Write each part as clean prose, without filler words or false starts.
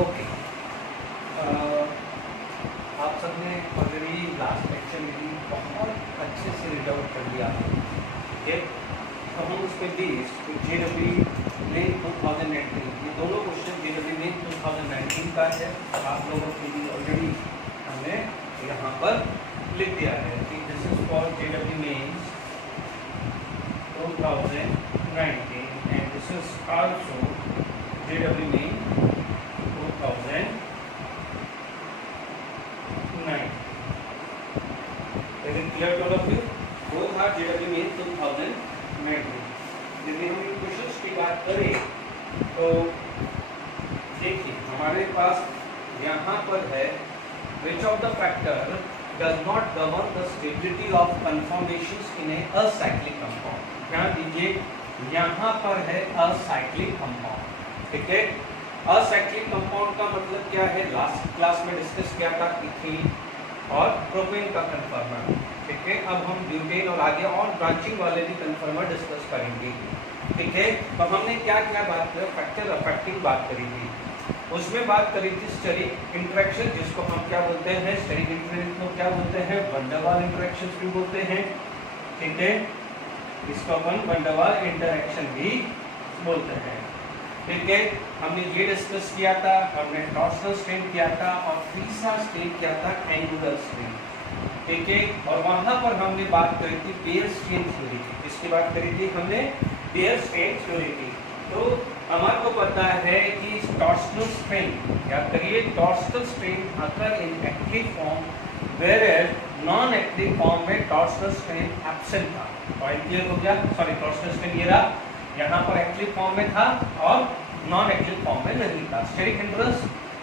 Okay, आप सबने already last lecture में बहुत अच्छे से रीड आउट कर लिया, ठीक है। तो हम उस पर बेस्ड JEE मेन 2019, ये दोनों क्वेश्चन JEE मेन 2019 का है। आप लोगों के लिए ऑलरेडी हमने यहाँ पर लिख दिया है कि this is for JEE mains 2019 and this is also JEE main 2009। Is it clear to all of you? Both are JEE main 2019। यदि हम इन क्वेश्चंस की बात करें तो देखिए हमारे पास यहाँ पर है which of the factor does not govern the stability of conformations in a acyclic compound। ध्यान दीजिए यहाँ पर है असाइक्लिक कंपाउंड, ठीक है। असाइक्लिक कंपाउंड का मतलब क्या है, लास्ट क्लास में डिस्कस किया था इथीन और प्रोपेन का कन्फर्मर, ठीक है। अब हम ब्यूटेन और आगे और ब्रांचिंग वाले भी कन्फर्मर डिस्कस करेंगे, ठीक है। तो हमने क्या क्या बात की, फैक्टर अफेक्टिंग बात करी थी, उसमें बात करी थी स्टेरिक इंटरेक्शन, जिसको हम क्या बोलते हैं, स्टेरिक इंटरेक्शन को क्या बोलते हैं, वैन डर वाल इंटरेक्शंस भी बोलते हैं, ठीक है। इसको अपन वैन डर वाल इंटरेक्शन भी बोलते हैं, ठीक है। हमने ये डिस्कस किया था, हमने टॉर्सनल स्ट्रेन किया था और तीसरा स्ट्रेन किया था एंगुलर स्ट्रेन, ठीक है। और वहां पर हमने बात करी थी बेयर स्ट्रेन थ्योरी की। किसकी बात करी थी हमने, बेयर स्ट्रेन थ्योरी की। तो हमारे को पता है कि टॉर्सनल स्ट्रेन, याद करिए, torsional strain occur in active form where non active form में टॉर्सनल स्ट्रेन एब्सेंट था। पॉइंट क्लियर हो गया। सॉरी, टॉर्सनल स्ट्रेन ये रहा, यहाँ पर एक्टिव फॉर्म में था और नॉन एक्टिव फॉर्म में नहीं था। Steric interest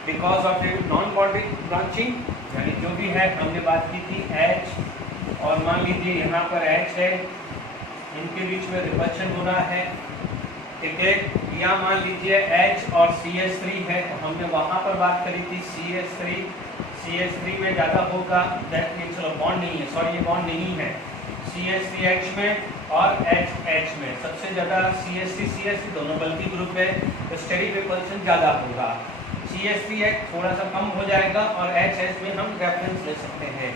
because of non bonded branching, यानी जो भी है हमने बात की थी H, और मान लीजिए यहाँ पर H है, इनके बीच में रिपल्शन हो रहा है, ठीक है। या मान लीजिए H और CH3 है, तो हमने वहाँ पर बात करी थी CH3 में ज़्यादा होगा, दैट मीन्स चलो बॉन्ड नहीं है, सॉरी ये बॉन्ड नहीं है, CH3H में और H में सबसे ज़्यादा CH3 दोनों बल्कि ग्रुप है, तो स्टेरिक रिपल्शन ज़्यादा होगा। CH3H थोड़ा सा कम हो जाएगा और H में हम रेफरेंस ले सकते हैं।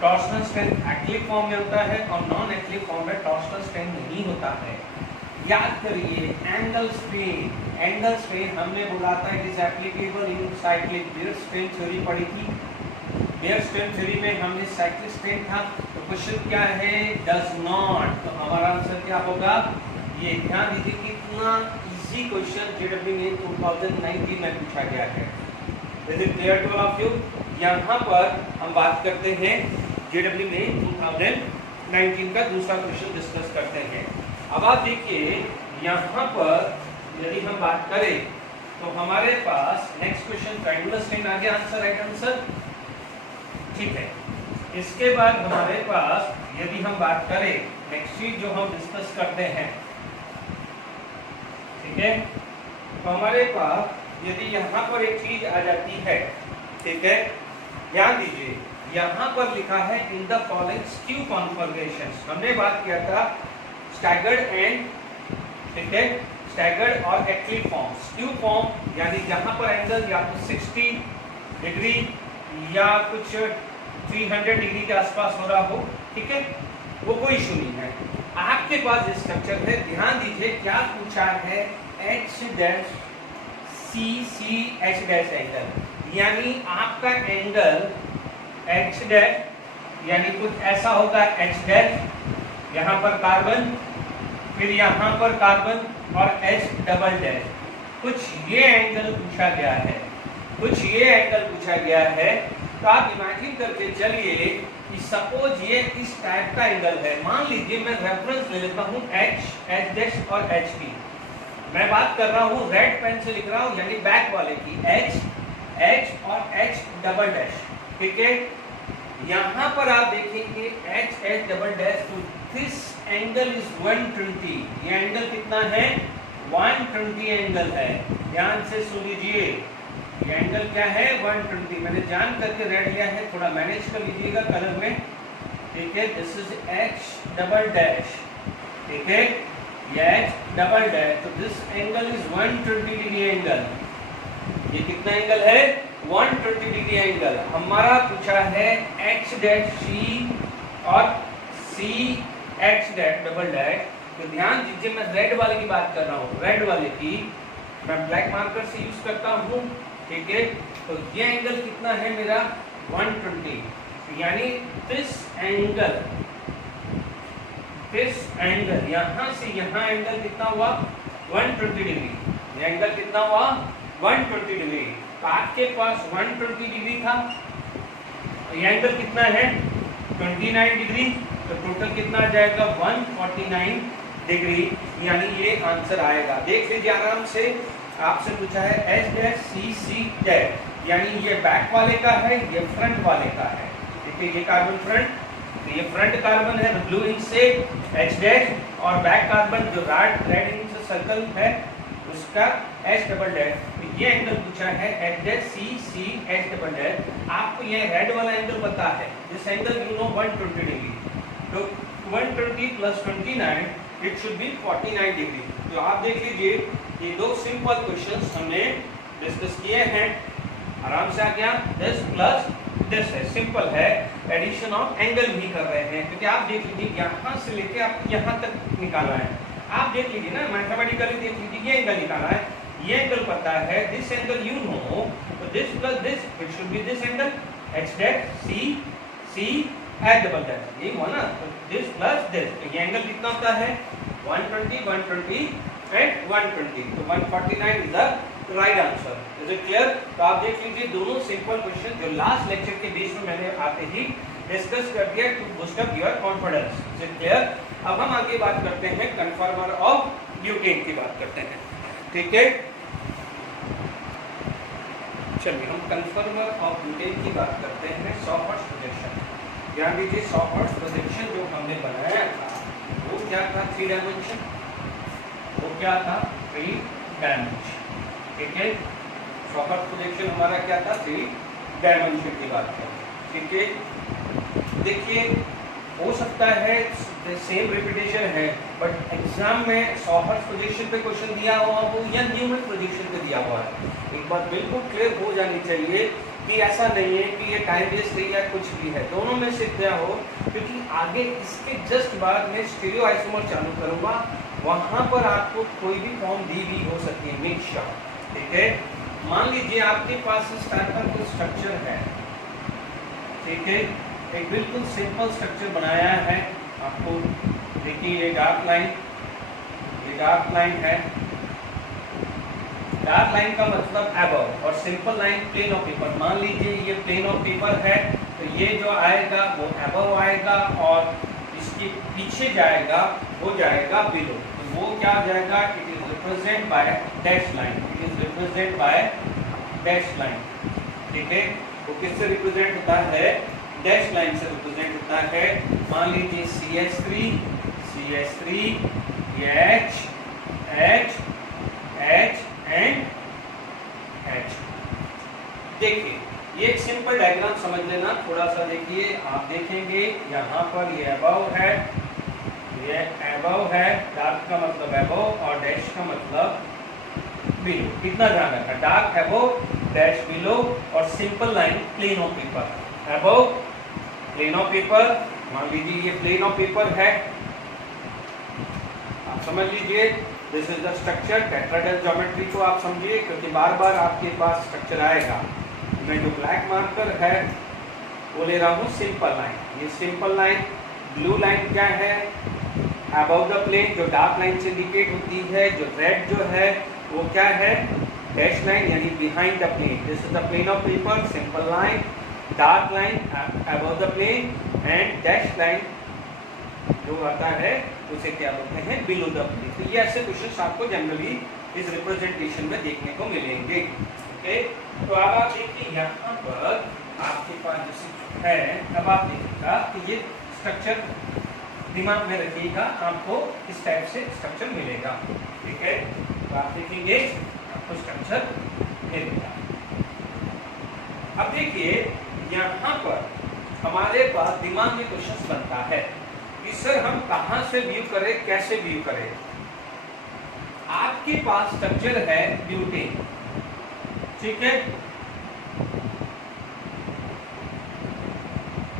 टॉर्सनल स्ट्रेन एक्टिव फॉर्म में होता है और नॉन एक्टिव फॉर्म में टॉर्सनल स्ट्रेन नहीं होता है। याद करिए एंगल स्ट्रेन हमने बोला था it is applicable in cyclic Baeyer strain theory पढ़ी थी। बेयर स्ट्रेन थ्योरी में हमने साइक्लिक स्ट्रेन था, तो क्वेश्चन क्या है, डज नॉट, तो हमारा आंसर क्या होगा, ये ध्यान दीजिए कितना इजी क्वेश्चन JEE मेन 2019 में पूछा गया है। Is it clear to all of you? यहाँ पर हम बात करते हैं JEE मेन 2019 का दूसरा क्वेश्चन डिस्कस करते हैं। अब आप देखिए यहाँ पर यदि हम बात करें तो हमारे पास नेक्स्ट क्वेश्चन ट्रायंगुलर स्ट्रेन आ गया, आंसर राइट आंसर, ठीक है। इसके बाद हमारे पास यदि हम बात करें नेक्स्ट चीज जो हम डिस्कस करते हैं, ठीक है, तो हमारे पास यदि यहाँ पर एक चीज आ जाती है, ठीक है, ध्यान दीजिए यहाँ पर लिखा है in the following skew configurations, हमने बात किया था स्टैगर्ड एंड, ठीक है, स्टैगर्ड और एक्टिव फॉर्म। स्क्यू फॉर्म यानी जहां पर एंगल या तो 60 डिग्री या कुछ 300 डिग्री के आसपास हो रहा हो, ठीक है, वो कोई इशू नहीं है। आपके पास जो स्ट्रक्चर है, ध्यान दीजिए क्या पूछा है, H', एंगल, यानी आपका एंगल H' यानी कुछ ऐसा होगा H', यहाँ पर कार्बन, फिर यहाँ पर कार्बन और H', कुछ ये एंगल पूछा गया है, तो आप इमेजिन करके चलिए कि सपोज ये इस टाइप का एंगल है। मान लीजिए मैं रेफरेंस ले लेता हूँ H' और H की, मैं बात कर रहा हूँ रेड पेन से लिख रहा हूँ, यानी बैक वाले की H और H', ठीक है। यहाँ पर आप देखेंगे H', तो दिस एंगल इज 120, ये एंगल कितना है, 120 एंगल है। ध्यान से सुन लीजिए, ये एंगल क्या है, 120। मैंने जान करके रेड लिया है, थोड़ा मैनेज कर लीजिएगा कलर में, ठीक है। दिस इज H', ठीक है, ये H', तो this angle is 120 degree angle, ये कितना एंगल है 120 डिग्री एंगल। हमारा पूछा है एच डैश सी और C H dash double dash. तो ध्यान दीजिए मैं रेड वाले की बात कर रहा हूँ, रेड वाले की मैं ब्लैक मार्कर से यूज करता हूँ, ठीक है। तो ये एंगल कितना है मेरा 120, यानी दिस एंगल यहाँ से यहाँ एंगल कितना हुआ 120 डिग्री। ये एंगल कितना हुआ 120 डिग्री। तो आपके पास 120 डिग्री था, ये एंगल कितना है 29 डिग्री, तो टोटल कितना आ जाएगा 149 डिग्री, यानी ये आंसर आएगा। देख लीजिए आराम से, आपसे पूछा है H dash C C dash, यानी ये बैक वाले का है, ये फ्रंट वाले का है, ठीक है। ये कार्बन फ्रंट, तो ये फ्रंट कार्बन है ब्लू इंक से एच डैश, और बैक कार्बन जो रेड इंक से सर्कल है उसका एच डबल डैश। तो ये एंगल पूछा है H dash C C H double dash. आपको ये रेड वाला एंगल पता है, this angle you no 120 degree, तो 120 plus 29 it should B 49 degree. तो आप देख लीजिए ये दो सिंपल क्वेश्चंस हमने डिस्कस किए हैं, आराम से आ गया। दिस प्लस दिस है, सिंपल है, एडिशन ऑफ एंगल भी कर रहे हैं, क्योंकि आप देख लीजिए यहाँ से लेके आप यहाँ तक निकालना है। आप देख लीजिए ना, मैथमेटिकली देख लीजिए, ये एंगल निकालना है, ये एंगल पता है, दिस एंगल यू नो, तो this plus this it should be this angle H dash C C H double dash, ये हुआ ना। तो दिस प्लस दिस, तो ये एंगल कितना होता है 120 120 एंड 120, तो 149 is the right answer. Is it clear? तो आप देख लीजिए दोनों सिंपल क्वेश्चन जो लास्ट लेक्चर के बीच में मैंने आते ही डिस्कस कर दिया to boost up your confidence. Is it clear? अब हम आगे बात करते हैं कन्फर्मर ऑफ ब्यूटेन की बात करते हैं, ठीक है। चलिए हम कन्फर्मर ऑफ ब्यूटेन की बात करते हैं। सॉहर्ट्ज प्रोजेक्शन, ध्यान दीजिए, सॉहर्ट्ज प्रोजेक्शन जो हमने बनाया था वो क्या था 3 डायमेंशन, वो क्या था 3 डायमेंशन, ठीक है। सॉहर्ट्ज प्रोजेक्शन हमारा क्या था 3 डायमेंशन की बात करें, ठीक है। देखिए हो सकता है सेम रिपीटेशन है, बट एग्जाम में सॉहर्ट्ज प्रोजेक्शन पे क्वेश्चन दिया हुआ वो या न्यूमन प्रोजेक्शन पे दिया हुआ है। एक बात बिल्कुल क्लियर हो जानी चाहिए कि ऐसा नहीं है कि ये टाइम वेस्ट है या कुछ भी है, दोनों में से क्या हो, क्योंकि आगे इसके जस्ट बाद में स्टीरियो आइसोमर चालू करूंगा, वहां पर आपको कोई भी फॉर्म दी भी हो सकती है मिक्सचर, ठीक है। मान लीजिए आपके पास इस टाइप का कोई स्ट्रक्चर है, ठीक है, एक बिल्कुल सिंपल स्ट्रक्चर बनाया है आपको। देखिए ये डार्क लाइन है, डार्क लाइन का मतलब अबव, और simple line plane of paper. मान लीजिए ये प्लेन ऑफ पेपर है, तो ये जो आएगा वो अबव आएगा, और इसके पीछे जाएगा वो जाएगा बिलो। तो वो क्या हो जाएगा, it is represent by dash line, it is represent by dash line, ठीक है। वो किससे रिप्रेजेंट होता है, डैश लाइन से रिप्रेजेंट होता है। मान लीजिए CH3 H H H and H। देखिए ये एक सिंपल डायग्राम समझ लेना थोड़ा सा। देखिए आप देखेंगे यहाँ पर ये अबव है, ये अबव है, डार्क का मतलब अबव और डैश का मतलब बिलो। कितना ध्यान रखना, डार्क अबव डैश बिलो, और simple line plane of paper. Above plane of paper, मान लीजिए ये प्लेन ऑफ पेपर है, आप समझ लीजिए this is the structure. Tetrahedral geometry को आप समझिए, क्योंकि बार बार आपके पास स्ट्रक्चर आएगा। मैं जो ब्लैक मार्कर है वो ले रहा हूँ सिंपल लाइन। ये सिंपल लाइन, ब्लू लाइन क्या है, अबव द प्लेन, जो डार्क लाइन से इंडिकेट होती है। जो रेड जो है वो क्या है, डैश लाइन, यानी behind the plane. This is the plane of paper, simple line, dark line above the plane, and dash line जो आता है उसे क्या बोलते हैं, बिलो द प्लेन। तो ये ऐसे क्वेश्चंस आपको जनरली इस रिप्रेजेंटेशन में देखने को मिलेंगे, ओके। तो अब आप देखिए यहाँ पर आपके पास जैसे है, अब आप देखिएगा कि ये स्ट्रक्चर दिमाग में रखिएगा, आपको इस टाइप से स्ट्रक्चर मिलेगा, ठीक है। तो आप देखेंगे आपको स्ट्रक्चर मिलेगा। अब देखिए यहाँ पर हमारे पास दिमाग में क्वेश्चन बनता है कि सर हम कहाँ से व्यू करें, कैसे व्यू करें। आपके पास स्ट्रक्चर है ब्यूटेन, ठीक है।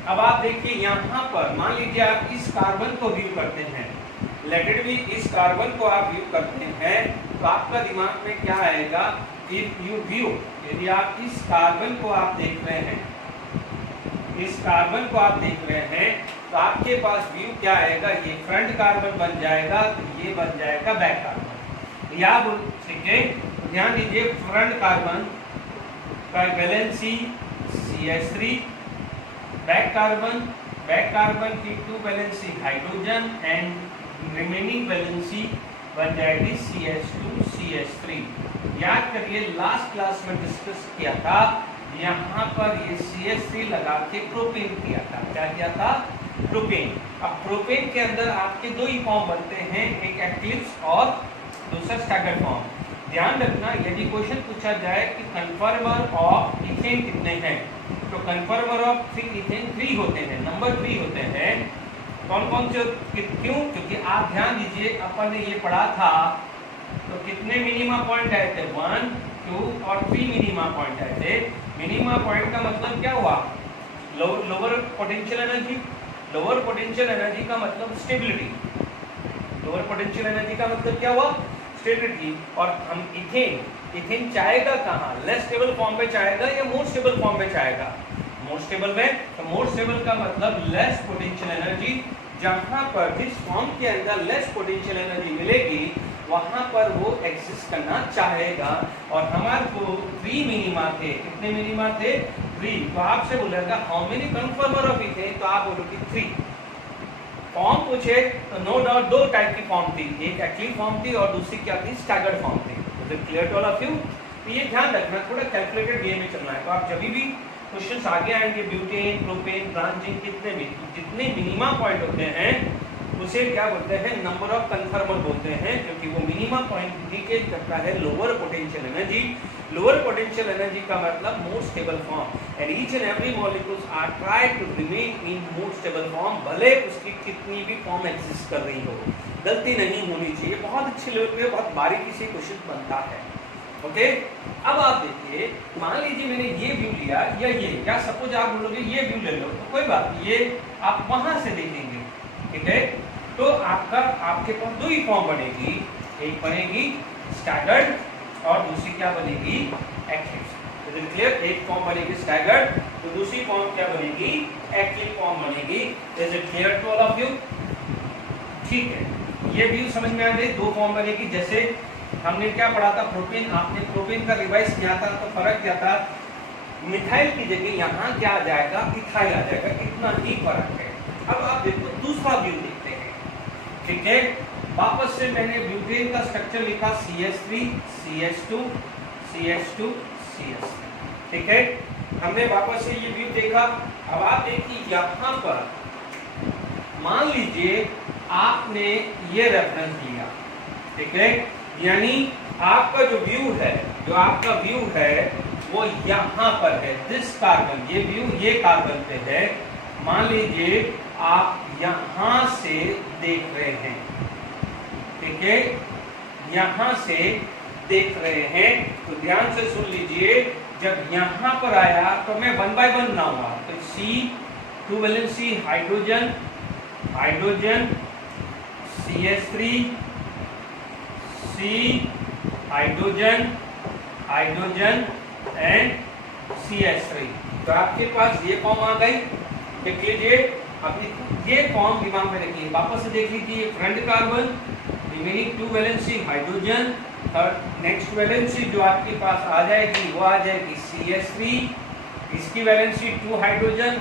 अब आप देखिए यहाँ पर मान लीजिए आप इस कार्बन को व्यू करते हैं, लेट इट बी, इस कार्बन को आप व्यू करते हैं तो आपका दिमाग में क्या आएगा, इफ यू व्यू, यदि आप इस कार्बन को आप देख रहे हैं, इस कार्बन को आप देख रहे हैं तो आपके पास व्यू क्या आएगा, ये फ्रंट कार्बन बन जाएगा, तो ये बन जाएगा बैक कार्बन। या ठीक है, ध्यान दीजिए फ्रंट कार्बन का वैलेंसी CH3, बैक कार्बन की 2 valency hydrogen and remaining valency बन जाएगी CH2 CH3। याद करिए लास्ट क्लास में डिस्कस किया था, यहाँ पर ये CH3 लगा के प्रोपेन किया था। क्या किया था, प्रोपेन। अब प्रोपेन के अंदर आपके 2 ही फॉर्म बनते हैं, एक एक्लिप्स और दूसरा स्टैगर्ड फॉर्म। ध्यान रखना, यदि क्वेश्चन पूछा जाए कि कन्फर्मर ऑफ इथेन कितने हैं, तो कन्फर्मर ऑफ इथेन 3 होते हैं, नंबर 3 होते हैं। कौन कौन से, क्यों, क्योंकि आप ध्यान दीजिए अपन ने ये पढ़ा था, तो कितने मिनिमा पॉइंट आए थे, 1, 2 और 3 मिनिमा पॉइंट आए थे। मिनिमा पॉइंट का मतलब क्या हुआ, lower potential energy. Lower potential energy का मतलब स्टेबिलिटी, लोअर पोटेंशियल एनर्जी का मतलब क्या हुआ, स्टेबिलिटी। और हम इथेन चाहेगा कहाँ, लेस स्टेबल फॉर्म में चाहेगा या मोर स्टेबल फॉर्म में चाहेगा, मोर स्टेबल में। तो मोर स्टेबल का मतलब लेस पोटेंशियल एनर्जी, जहां पर जिस फॉर्म के अंदर लेस पोटेंशियल एनर्जी मिलेगी वहां पर वो एग्जिस्ट करना चाहेगा। और हमारे को 3 मिनिमा थे, कितने मिनिमा थे, 3। तो आपसे बोलेगा how many conformer of ethane, तो आप बोलोगे 3। फॉर्म पूछे तो नो डाउट 2 टाइप की फॉर्म थी, एक एक्टिव फॉर्म थी और दूसरी क्या थी, स्टैगर्ड फॉर्म थी। Is it clear to all of you? तो ये ध्यान रखना, थोड़ा कैलकुलेटेड वे में चलना है। तो आप जब भी क्वेश्चंस आगे आएंगे, ब्यूटेन, प्रोपेन, ब्रांचिंग, जितने मिनिमा पॉइंट होते हैं उसे क्या बोलते हैं, नंबर ऑफ कन्फर्मर बोलते हैं, क्योंकि वो मिनिमा पॉइंट इंडिकेट करता है lower potential energy. Lower potential energy का मतलब more stable form, and each and every molecules are try to remain in more stable form, भले उसकी कितनी भी फॉर्म एग्जिस्ट कर रही हो, गलती नहीं होनी चाहिए। बहुत अच्छे लेवल पे बहुत बारीकी से क्वेश्चन बनता है। ओके, अब आप देखिए, मान लीजिए मैंने ये व्यू लिया या सपोज आप बोलोगे ये व्यू ले लो, तो कोई बात नहीं, ये आप वहां से देखेंगे, ठीक है। तो आपके पास 2 ही फॉर्म बनेगी, एक बनेगी स्टैगर्ड और दूसरी क्या बनेगी, एक्लिप्स। Is it clear? एक फॉर्म बनेगी स्टैगर्ड, तो दूसरी फॉर्म क्या बनेगी, एक्लिप्स फॉर्म बनेगी। Is it clear to all of you? ठीक है, ये व्यू समझ में आ गई। 2 फॉर्म बनेगी, जैसे हमने क्या पढ़ा था, प्रोपेन, आपने प्रोपेन का रिवाइज किया था, तो फर्क क्या था, मिथाइल की जगह यहाँ क्या आ जाएगा, इथाइल आ जाएगा, इतना ही फर्क है। अब आप देखो दूसरा व्यू देखते हैं, ठीक है। वापस से मैंने ब्यूटेन का स्ट्रक्चर लिखा, CH3 CH2 CH2 CH3, ठीक है। हमने वापस से ये व्यू देखा। अब आप देखिए यहाँ पर मान लीजिए आपने ये रेफरेंस लिया, ठीक है, यानी आपका जो व्यू है, वो यहाँ पर है, दिस कार्बन, ये व्यू ये कार्बन पे है। मान लीजिए आप यहाँ से देख रहे हैं, ठीक है, यहाँ से देख रहे हैं, तो ध्यान से सुन लीजिए। जब यहाँ पर आया तो मैं 1 बाय 1 बनाऊंगा, तो C 2 valency hydrogen, CH3 C hydrogen and CH3। तो आपके पास ये फॉर्म आ गई, देख लीजिए। अब ये फॉर्म दिमाग में रखिए, वापस से देख लीजिए, front carbon, remaining 2 valency hydrogen, और नेक्स्ट वैलेंसी जो आपके पास आ जाएगी वो आ जाएगी CH3, इसकी वैलेंसी 2 हाइड्रोजन,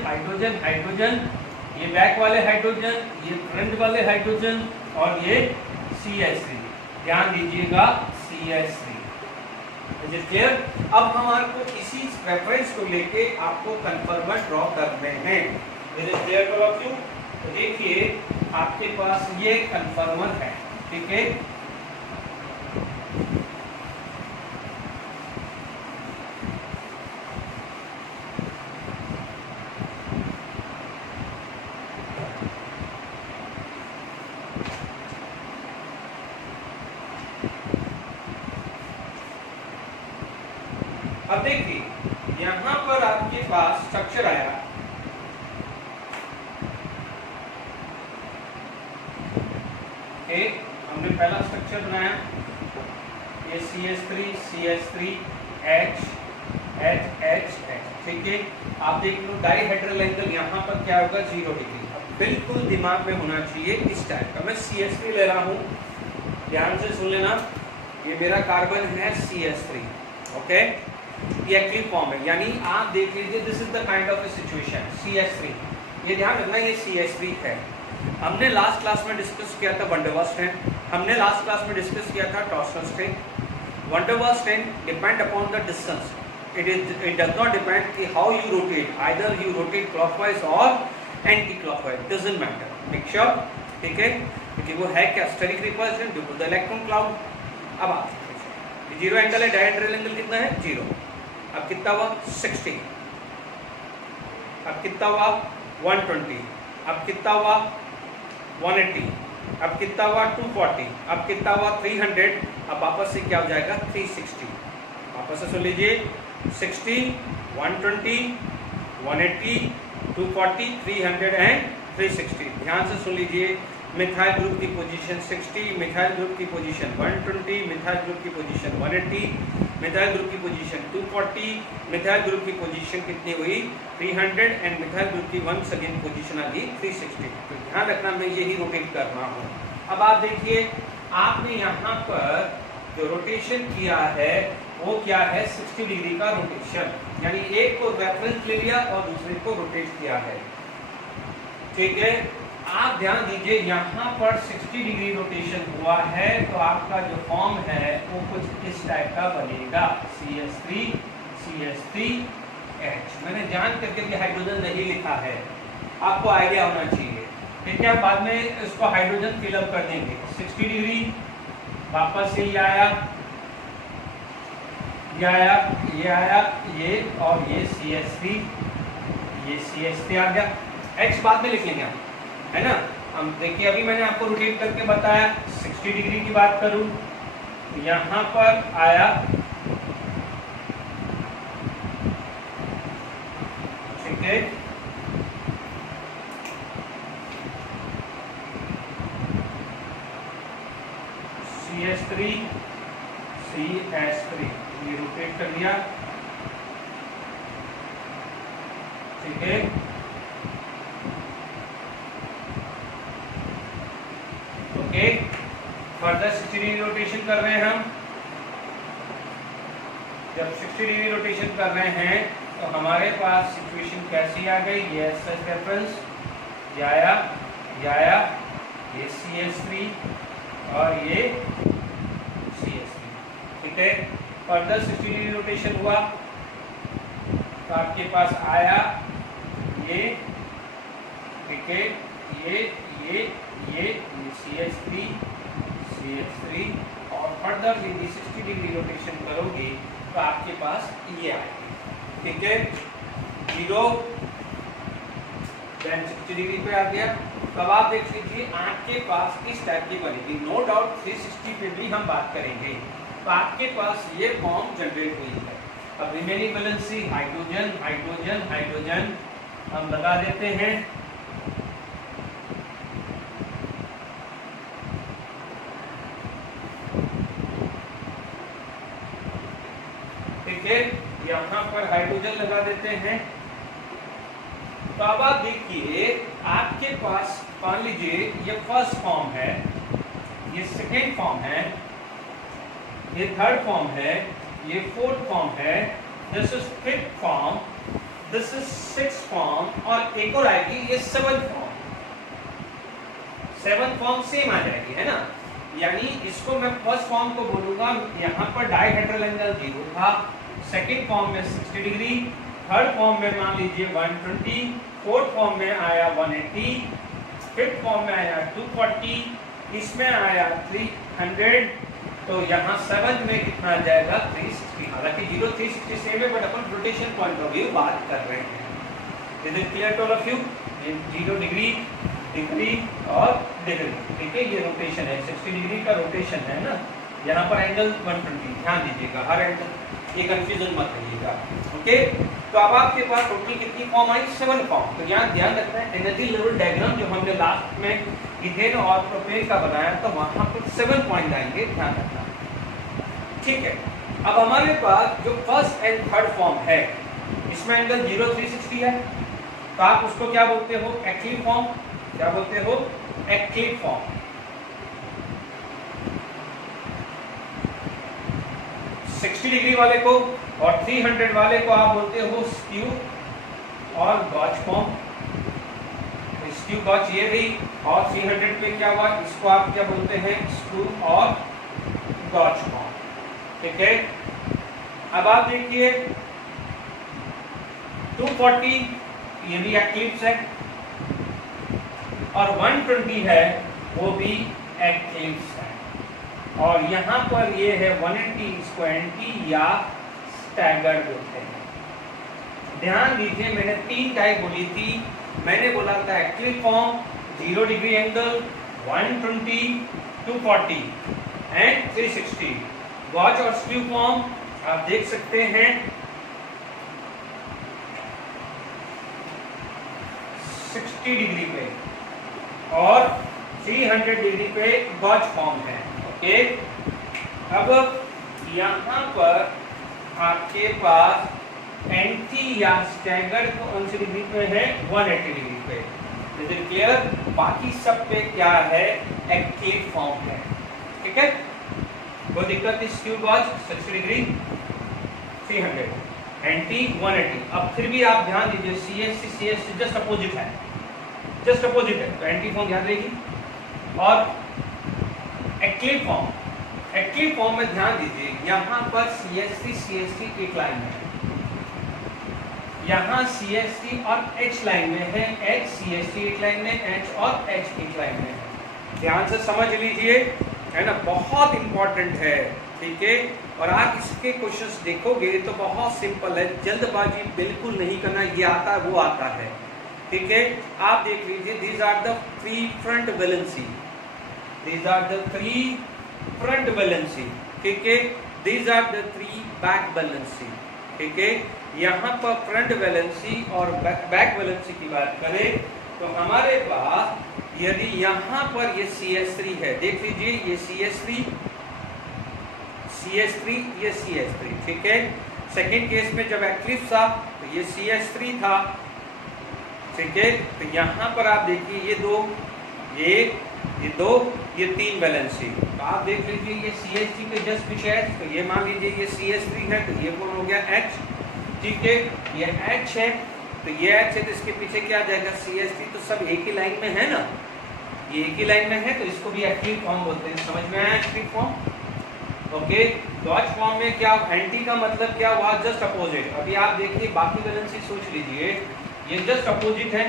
ये बैक वाले हाइड्रोजन, ये फ्रंट वाले हाइड्रोजन, और ये CH3, ध्यान दीजिएगा CH3। Is it clear? अब हमारे को इसी रेफरेंस को लेके आपको कन्फर्मर ड्रॉ करने हैं। Is it clear to all you? तो देखिए आपके पास ये कन्फर्मर है, ठीक है। अब देखिए यहाँ पर आपके पास स्ट्रक्चर आया, एक हमने पहला स्ट्रक्चर बनाया, ये CH3 CH3 H H H H, ठीक है। आप देख लो डाइहेड्रल एंगल यहाँ पर क्या होगा 0 डिग्री। अब बिल्कुल दिमाग में होना चाहिए इस टाइप का। मैं CH3 ले रहा हूँ, ध्यान से सुन लेना, ये मेरा कार्बन है CH3, ओके, ये एक्टिव फॉर्म है, यानी आप देख लीजिए this is the kind of A situation CH3, ये ध्यान रखना ये CH3 है। हमने लास्ट क्लास में डिस्कस किया था वंडर वाल्स स्ट्रेन, हमने लास्ट क्लास में डिस्कस किया था torsional strain. Van der Waals strain depend upon the distance, it does not depend how you rotate, either you rotate clockwise or anti-clockwise, doesn't matter, make sure, ठीक है, क्योंकि वो है क्या steric repulsion due to the electron cloud. अब आप zero angle है, dihedral angle कितना है 0, अब कितना हुआ 60, अब कितना हुआ 120, अब कितना हुआ 180, अब कितना हुआ 240, अब कितना हुआ 300, अब वापस से क्या हो जाएगा 360, वापस से सुन लीजिए 60, 120, 180, 240, 300 एंड 360। ध्यान से सुन लीजिए, मिथाइल ग्रुप की पोजीशन 60, मिथाइल ग्रुप की पोजीशन 120, मिथाइल ग्रुप की पोजीशन 180, मिथाइल ग्रुप की पोजीशन 240, मिथाइल ग्रुप की पोजीशन कितनी हुई 300 एंड मिथाइल ग्रुप की वंस अगेन पोजीशन आ गई 360। तो ध्यान रखना मैं यही रोटेट कर रहा हूँ। अब आप देखिए आपने यहाँ पर जो रोटेशन किया है वो क्या है 60 डिग्री का रोटेशन, यानी एक को रेफरेंस ले लिया और दूसरे को रोटेट किया है, ठीक है। आप ध्यान दीजिए यहाँ पर 60 डिग्री रोटेशन हुआ है तो आपका जो फॉर्म है वो कुछ इस टाइप का बनेगा CH3 CH3 H। मैंने जान करके भी हाइड्रोजन नहीं लिखा है, आपको आइडिया होना चाहिए, ठीक है। बाद में इसको हाइड्रोजन फिलअप कर देंगे। 60 डिग्री वापस से ये आया, ये आया, ये आया, ये और ये CH3, ये CH3 आ गया, H बाद में लिख लेंगे हम, है ना। हम देखिए अभी मैंने आपको रोटेट करके बताया 60 डिग्री की बात करूं तो यहाँ पर आया, ठीक है, CH3 CH3 ये रोटेट कर दिया, ठीक है। ओके, फर्दर 60 डिग्री रोटेशन कर रहे हैं हम। जब 60 डिग्री रोटेशन कर रहे हैं तो हमारे पास सिचुएशन कैसी आ गई, ये एसएस रेफरेंस, ये आया, ये आया, ये CH3 और ये CH3, ठीक है। फर्दर 60 डिग्री रोटेशन हुआ तो आपके पास आया ये, ठीक है, ये CH3 CH3 और फर्दर यदि 60 डिग्री रोटेशन करोगे तो आपके पास ये आएगी, ठीक है, 0 देन 60 डिग्री पे आ गया। तो अब आप देख लीजिए आपके पास इस टाइप की बनेगी, नो डाउट 360 पे भी हम बात करेंगे। तो आपके पास ये फॉर्म जनरेट हुई है। अब remaining valency hydrogen hydrogen hydrogen हम लगा देते हैं, ठीक है, यहाँ पर हाइड्रोजन लगा देते हैं। तो अब आप देखिए आपके पास मान लीजिए ये फर्स्ट फॉर्म है, ये सेकेंड फॉर्म है, ये थर्ड फॉर्म है, ये फोर्थ फॉर्म है, this is fifth form, this is sixth form और एक और आएगी ये seventh form. Seventh form same आ जाएगी, है ना। यानी इसको मैं फर्स्ट फॉर्म को बोलूंगा, यहाँ पर डाइहेड्रल एंगल 0 था, सेकेंड फॉर्म में 60 डिग्री, थर्ड फॉर्म में मान लीजिए 120, फोर्थ फॉर्म में आया 180, फिफ्थ फॉर्म में आया 240, इसमें आया 300, तो यहाँ सेवंथ में कितना आ जाएगा 360। हालांकि 0 360 सेम है बट अपन रोटेशन पॉइंट ऑफ व्यू बात कर रहे हैं। Is it clear to all of you? ये 0 डिग्री डिग्री और डिग्री, ठीक है, ये रोटेशन है, 60 डिग्री का रोटेशन है ना, यहाँ पर एंगल 120, ध्यान दीजिएगा, हर एंगल, ये कंफ्यूजन मत रहिएगा। ओके, तो अब आपके पास टोटल कितनी फॉर्म आई? 7 फॉर्म। तो यहाँ ध्यान रखना है एनर्जी लेवल डायग्राम जो हमने लास्ट में इथेन और प्रोपेन का बनाया तो वहां पर 7 पॉइंट आएंगे, ध्यान रखना। ठीक है, अब हमारे पास जो फर्स्ट एंड थर्ड फॉर्म है इसमें एंगल 0 360 है, तो आप उसको क्या बोलते हो? एक्लिव फॉर्म। क्या बोलते हो? एक्लिव फॉर्म। डिग्री वाले को और 300 वाले को आप बोलते हो स्क्यू और गॉच फॉर्म। स्क्यू गॉच ये भी, और 300 पे क्या हुआ, इसको आप क्या बोलते हैं? स्क्यू और गॉच फॉर्म। ठीक है, अब आप देखिए 240 ये भी एक्लिप्स है और 120 है वो भी एक्लिप्स है, और यहाँ पर ये है 180 स्क्वेंटी या स्टैगर्ड बोलते हैं। ध्यान दीजिए मैंने 3 टाइप बोली थी। मैंने बोला था एक्लिव फॉर्म 0 डिग्री एंगल, 120, 240 एंड 360। गॉच और स्क्यू फॉर्म आप देख सकते हैं 60 डिग्री पे और 300 डिग्री पे गॉच फॉर्म है। ओके, अब यहाँ पर आपके पास एंटी या स्टैगर्ड कौन सी डिग्री पे है? 180 डिग्री पे। Is it clear? बाकी सब पे क्या है? एक्टिव फॉर्म है। ठीक है, कोई दिक्कत? Skew gauche 60 degree, 300, anti 180। अब फिर भी आप ध्यान दीजिए CST जस्ट अपोजिट है, जस्ट अपोजिट है, तो एंटी फॉर्म याद रहेगी। और एक्टिव फॉर्म में ध्यान दीजिए यहाँ पर CST एक लाइन है, यहाँ CST और H लाइन में है, H CST एक लाइन में, H और H एक लाइन में है। ध्यान से समझ लीजिए, है ना, बहुत इंपॉर्टेंट है। ठीक है, और आप इसके क्वेश्चंस देखोगे तो बहुत सिंपल है, जल्दबाजी बिल्कुल नहीं करना, ये आता है वो आता है। ठीक है, आप देख लीजिए, these are the 3 front valency, these are the 3 front valency। ठीक है, these are the 3 back valency। ठीक है, यहाँ पर फ्रंट वैलेंसी और बैक वैलेंसी की बात करें तो हमारे पास यदि यहाँ पर ये CS3 है, देख लीजिए ये CS3, ये CS3। ठीक है, सेकेंड केस में जब एक्लिप्स था तो ये CS3 था। ठीक है, तो यहाँ पर आप देखिए ये 2, ये 2, ये 3 वैलेंसी। तो आप देख लीजिए ये CH3 के जस्ट पीछे है, तो ये मान लीजिए ये CS3 है, तो ये कौन हो गया? H। ठीक है, ये H है, तो ये H है, तो इसके पीछे क्या आ जाएगा? CH3। तो सब एक ही लाइन में है ना, ये एक ही लाइन में है, तो इसको भी एक्टिव फॉर्म बोलते हैं। समझ में आया एक्टिव फॉर्म? ओके, गॉच फॉर्म में क्या एंटी का मतलब क्या हुआ? Just opposite. अभी आप देखिए बाकी वैलेंसी सोच लीजिए, ये जस्ट अपोजिट है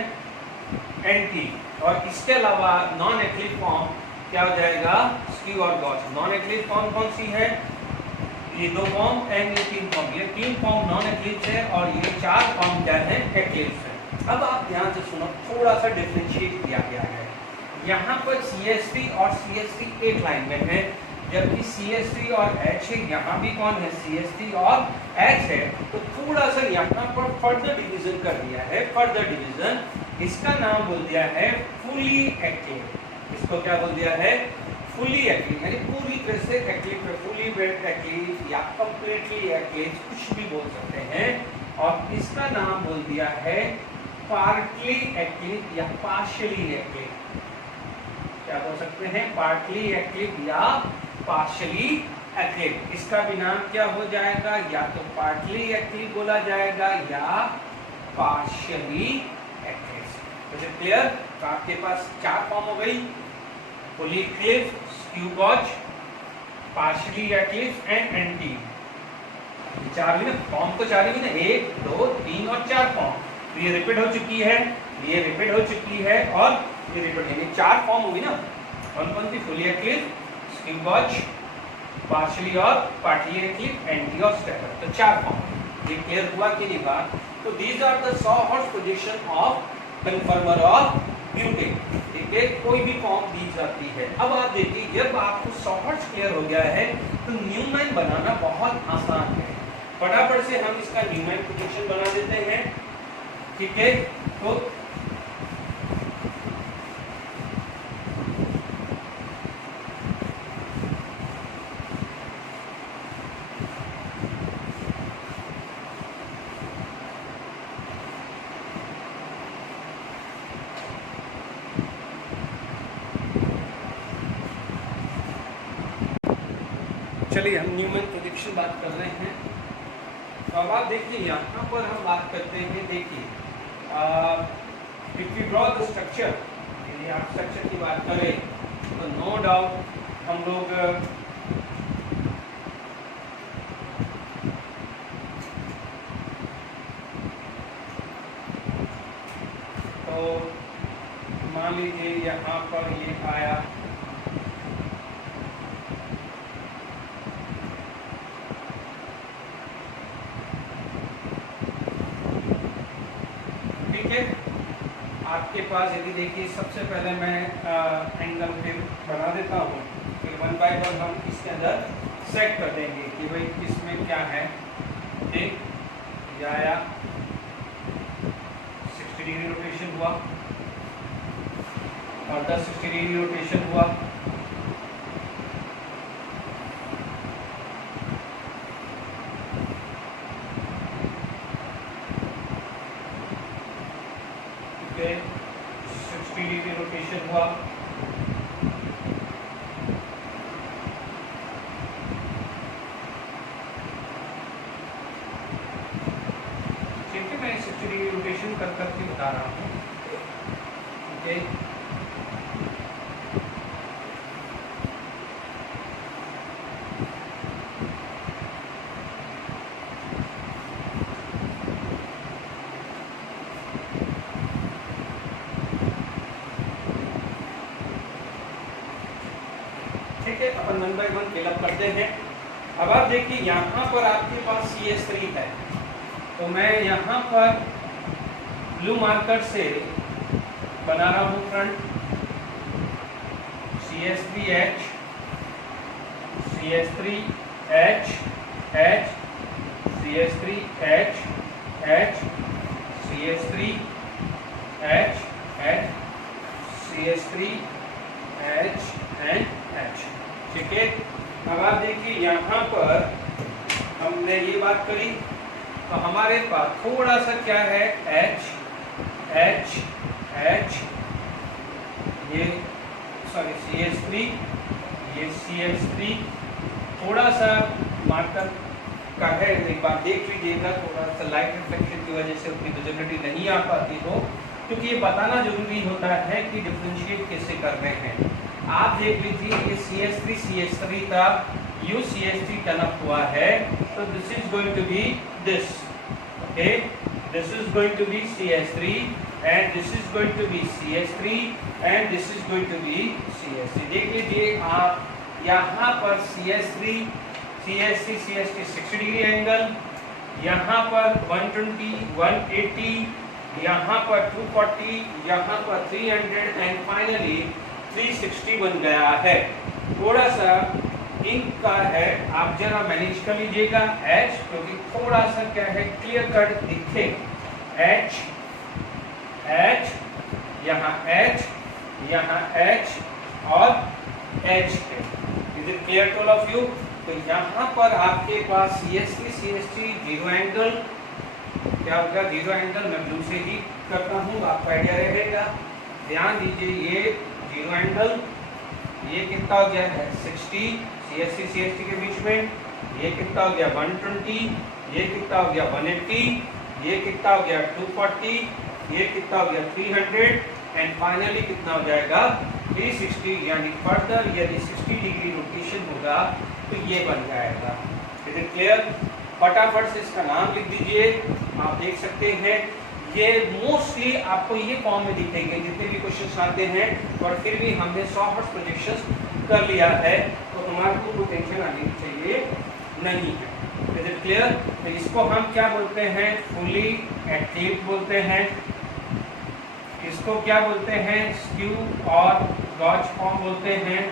एंटी, और इसके अलावा नॉन एक्टिव फॉर्म क्या हो जाएगा? स्क्यू और गॉच। नॉन एक्टिव फॉर्म कौन सी है? ये 2 फॉर्म एंड ये 3 फॉर्म। ये 3 फॉर्म नॉन एक्लिप्स है और ये 4 फॉर्म क्या है? एक्लिप्स है। अब आप ध्यान से सुनो, थोड़ा सा डिफरेंशिएट किया गया है। यहाँ पर CST और CST एक लाइन में है, जबकि CST और H है। यहाँ भी कौन है? CST और H है। तो थोड़ा सा यहाँ पर फर्दर डिवीजन कर दिया है, फर्दर डिवीजन। इसका नाम बोल दिया है फुली एक्टिव। इसको क्या बोल दिया है? फुली एक्टिव, यानी पूरी तरह से एक्टिव है, फुली वेट एक्टिव या कंप्लीटली एक्टिव, कुछ भी बोल सकते हैं। और इसका नाम बोल दिया है पार्टली एक्टिव या पार्शियली एक्टिव। क्या बोल सकते हैं? पार्टली एक्टिव या पार्शियली एक्टिव। इसका भी नाम क्या हो जाएगा? या तो पार्टली एक्टिव बोला जाएगा या पार्शियली एक्टिव। तो क्लियर? तो आपके पास 4 फॉर्म हो गई, fully active, skew gauche, partially active and anti. 4 भी ना फॉर्म, तो 4 ही ना, 1 2 3 और 4 फॉर्म। तो ये रिपीट हो चुकी है, ये रिपीट हो चुकी है और ये रिपीट, यानी 4 फॉर्म होगी ना। कौन सी? Fully active, skew gauche, partially और पार्टली एक्टिव, एंटी और स्टैगर्ड। तो 4 फॉर्म। ये क्लियर हुआ कि नहीं बात? तो these are the sawhorse position of conformer of butane. ठीक ठीक है, कोई भी फॉर्म दी जाती है। अब आप देखिए, जब आपको शॉर्ट्स क्लियर हो गया है तो न्यूमैन बनाना बहुत आसान है। फटाफट से हम इसका न्यूमैन प्रोजेक्शन बना देते हैं, ठीक है। तो चलिए हम न्यूमैन प्रोजेक्शन बात कर रहे हैं। तो अब आप देखिए, यहाँ पर हम बात करते हैं, देखिए if you draw the structure, यदि आप स्ट्रक्चर की बात करें तो नो डाउट हम लोग तो मान लीजिए यहाँ पर ये आया, आपके पास यदि देखिए, सबसे पहले मैं एंगल फिर बना देता हूँ, फिर 1 बाय 1 हम इसके अंदर सेट कर देंगे कि भाई इसमें क्या है। ठीक, ये आया 60 डिग्री रोटेशन हुआ और 60 डिग्री रोटेशन हुआ। ठीक है, 60 डिग्री रोटेशन हुआ। ठीक है, मैं 60 डिग्री रोटेशन कर करके बता रहा हूँ। ठीक है, ठीक है, अपन 1 बाय 1 फिलअप करते हैं। अब आप देखिए, यहाँ पर आपके पास CS3 है, तो मैं यहाँ पर ब्लू मार्कर से बना रहा हूँ front CS3H, CS3H, H, CS3H, H, CS3H, H, CS3H and H। ठीक है, अब आप देखिए, यहाँ पर हमने ये बात करी तो हमारे पास थोड़ा सा क्या है, H, H, H, ये सॉरी CS3, ये CS3, थोड़ा सा मार्कर का है, एक बार देख लीजिएगा, थोड़ा सा लाइट रिफ्लेक्शन की वजह से उतनी विजिबिलिटी नहीं आ पाती हो, क्योंकि ये बताना जरूरी होता है कि डिफरेंशिएट कैसे कर रहे हैं। आप देख लीजिए, ये CS3 का UCS3 कनेक्ट हुआ है, तो this is going to be this, okay, this is going to be CS3 and this is going to be CS3 and this is going to be CS3। देख लीजिए आप, यहाँ पर CS3 CST 60 डिग्री एंगल, यहाँ पर 120, 180, यहाँ पर 240, यहाँ पर 300 एंड फाइनली 360 बन गया है। थोड़ा सा इनका है, आप जरा मैनेज कर लीजिएगा H, क्योंकि थोड़ा सा क्या है, क्लियर कट दिखे। H, H, यहाँ H, यहाँ H और H है। Is it clear to all of you? तो यहाँ पर आपके पास CST जीरो एंगल, क्या होगा, जीरो एंगल, मैं ब्लू से ही करता हूँ, आपको आइडिया रहेगा। ध्यान दीजिए, ये जीरो एंगल, ये कितना हो गया है 60 CST के बीच में, ये कितना हो गया 120, ये कितना हो गया 180, ये कितना हो गया 240, ये कितना हो गया 300 एंड फाइनली कितना हो जाएगा 360। यानी फर्दर यदि 60 डिग्री रोटेशन होगा तो ये बन जाएगा। Is it clear? फटाफट से इसका नाम लिख दीजिए। आप देख सकते हैं ये मोस्टली आपको ये फॉर्म में दिखेंगे जितने भी क्वेश्चंस आते हैं, और फिर भी हमने 100 हर्ट्ज प्रोजेक्शंस कर लिया है, तो हमारे को कोई टेंशन आनी चाहिए नहीं है। Is it clear? तो इसको हम क्या बोलते हैं, फुली एक्टिव बोलते हैं। इसको क्या बोलते हैं, स्क्यू और गॉज फॉर्म बोलते हैं।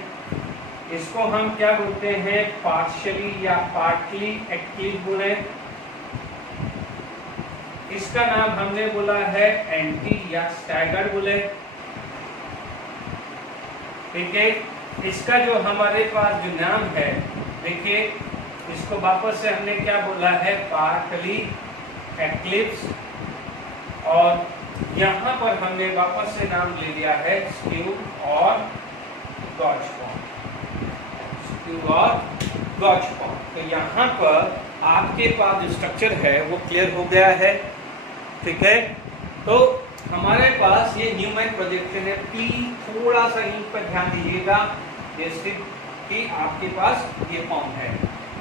इसको हम क्या बोलते हैं, पार्शियली या पार्टली एक्टिव बुले। इसका नाम हमने बोला है एंटी या स्टैगर्ड बुले। ठीक है, इसका जो हमारे पास जो नाम है, देखिए इसको वापस से हमने क्या बोला है, पार्टली एक्लिप्स, और यहाँ पर हमने वापस से नाम ले लिया है स्क्यू और गॉज फॉर्म, स्क्यू और गॉज फॉर्म। तो यहाँ पर आपके पास जो स्ट्रक्चर है वो क्लियर हो गया है। ठीक है, तो हमारे पास ये न्यूमैन प्रोजेक्शन है। पी थोड़ा सा इन पर ध्यान दीजिएगा, जैसे कि आपके पास ये फॉर्म है।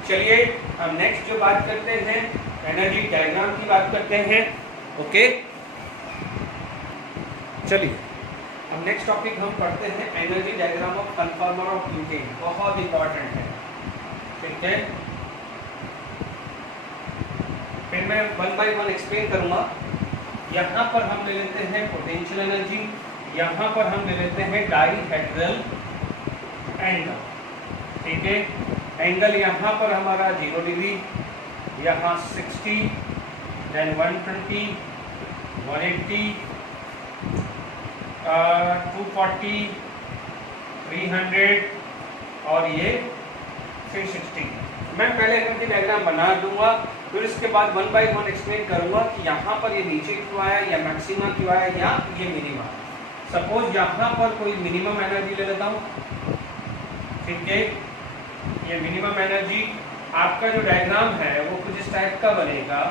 चलिए हम नेक्स्ट जो बात करते हैं, एनर्जी डायग्राम की बात करते हैं। ओके, चलिए अब नेक्स्ट टॉपिक हम पढ़ते हैं, energy diagram of conformer of butane. बहुत इंपॉर्टेंट है। ठीक है, फिर मैं वन बाय वन एक्सप्लेन करूंगा। यहाँ पर हम ले लेते हैं पोटेंशियल एनर्जी, यहाँ पर हम ले लेते हैं डाइहेड्रल एंगल। ठीक है, एंगल यहाँ पर हमारा 0 डिग्री, यहाँ 60, देन 120, 180, 240, 300 और ये 360। मैं पहले एनर्जी डायग्राम बना दूंगा, फिर इसके बाद वन बाय वन एक्सप्लेन करूंगा कि यहाँ पर ये नीचे क्यों आया, या मैक्सिमा क्यों आया, या ये मिनिमा। सपोज यहाँ पर कोई मिनिमम एनर्जी ले लेता हूँ। ठीक है, ये मिनिमम एनर्जी, आपका जो डायग्राम है वो कुछ इस टाइप का बनेगा।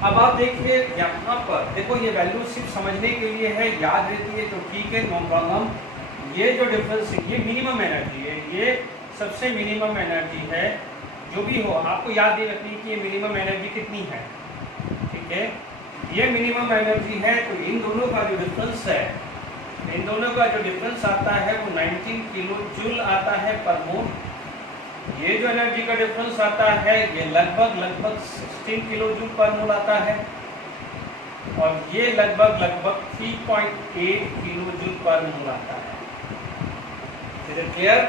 अब आप देखिए यहाँ पर देखो, ये वैल्यू सिर्फ समझने के लिए है, याद रहती है तो ठीक है, नो प्रॉब्लम। ये जो डिफरेंस, ये मिनिमम एनर्जी है, ये सबसे मिनिमम एनर्जी है। जो भी हो, आपको याद नहीं रखनी कि ये मिनिमम एनर्जी कितनी है। ठीक है, ये मिनिमम एनर्जी है। तो इन दोनों का जो डिफरेंस है, इन दोनों का जो डिफरेंस आता है वो 19 किलो जूल आता है पर मोल। ये जो एनर्जी का डिफरेंस आता है ये लगभग 16 किलो जूल पर मोल आता है, और ये लगभग 3.8 किलो जूल पर मोल आता है। Is it clear?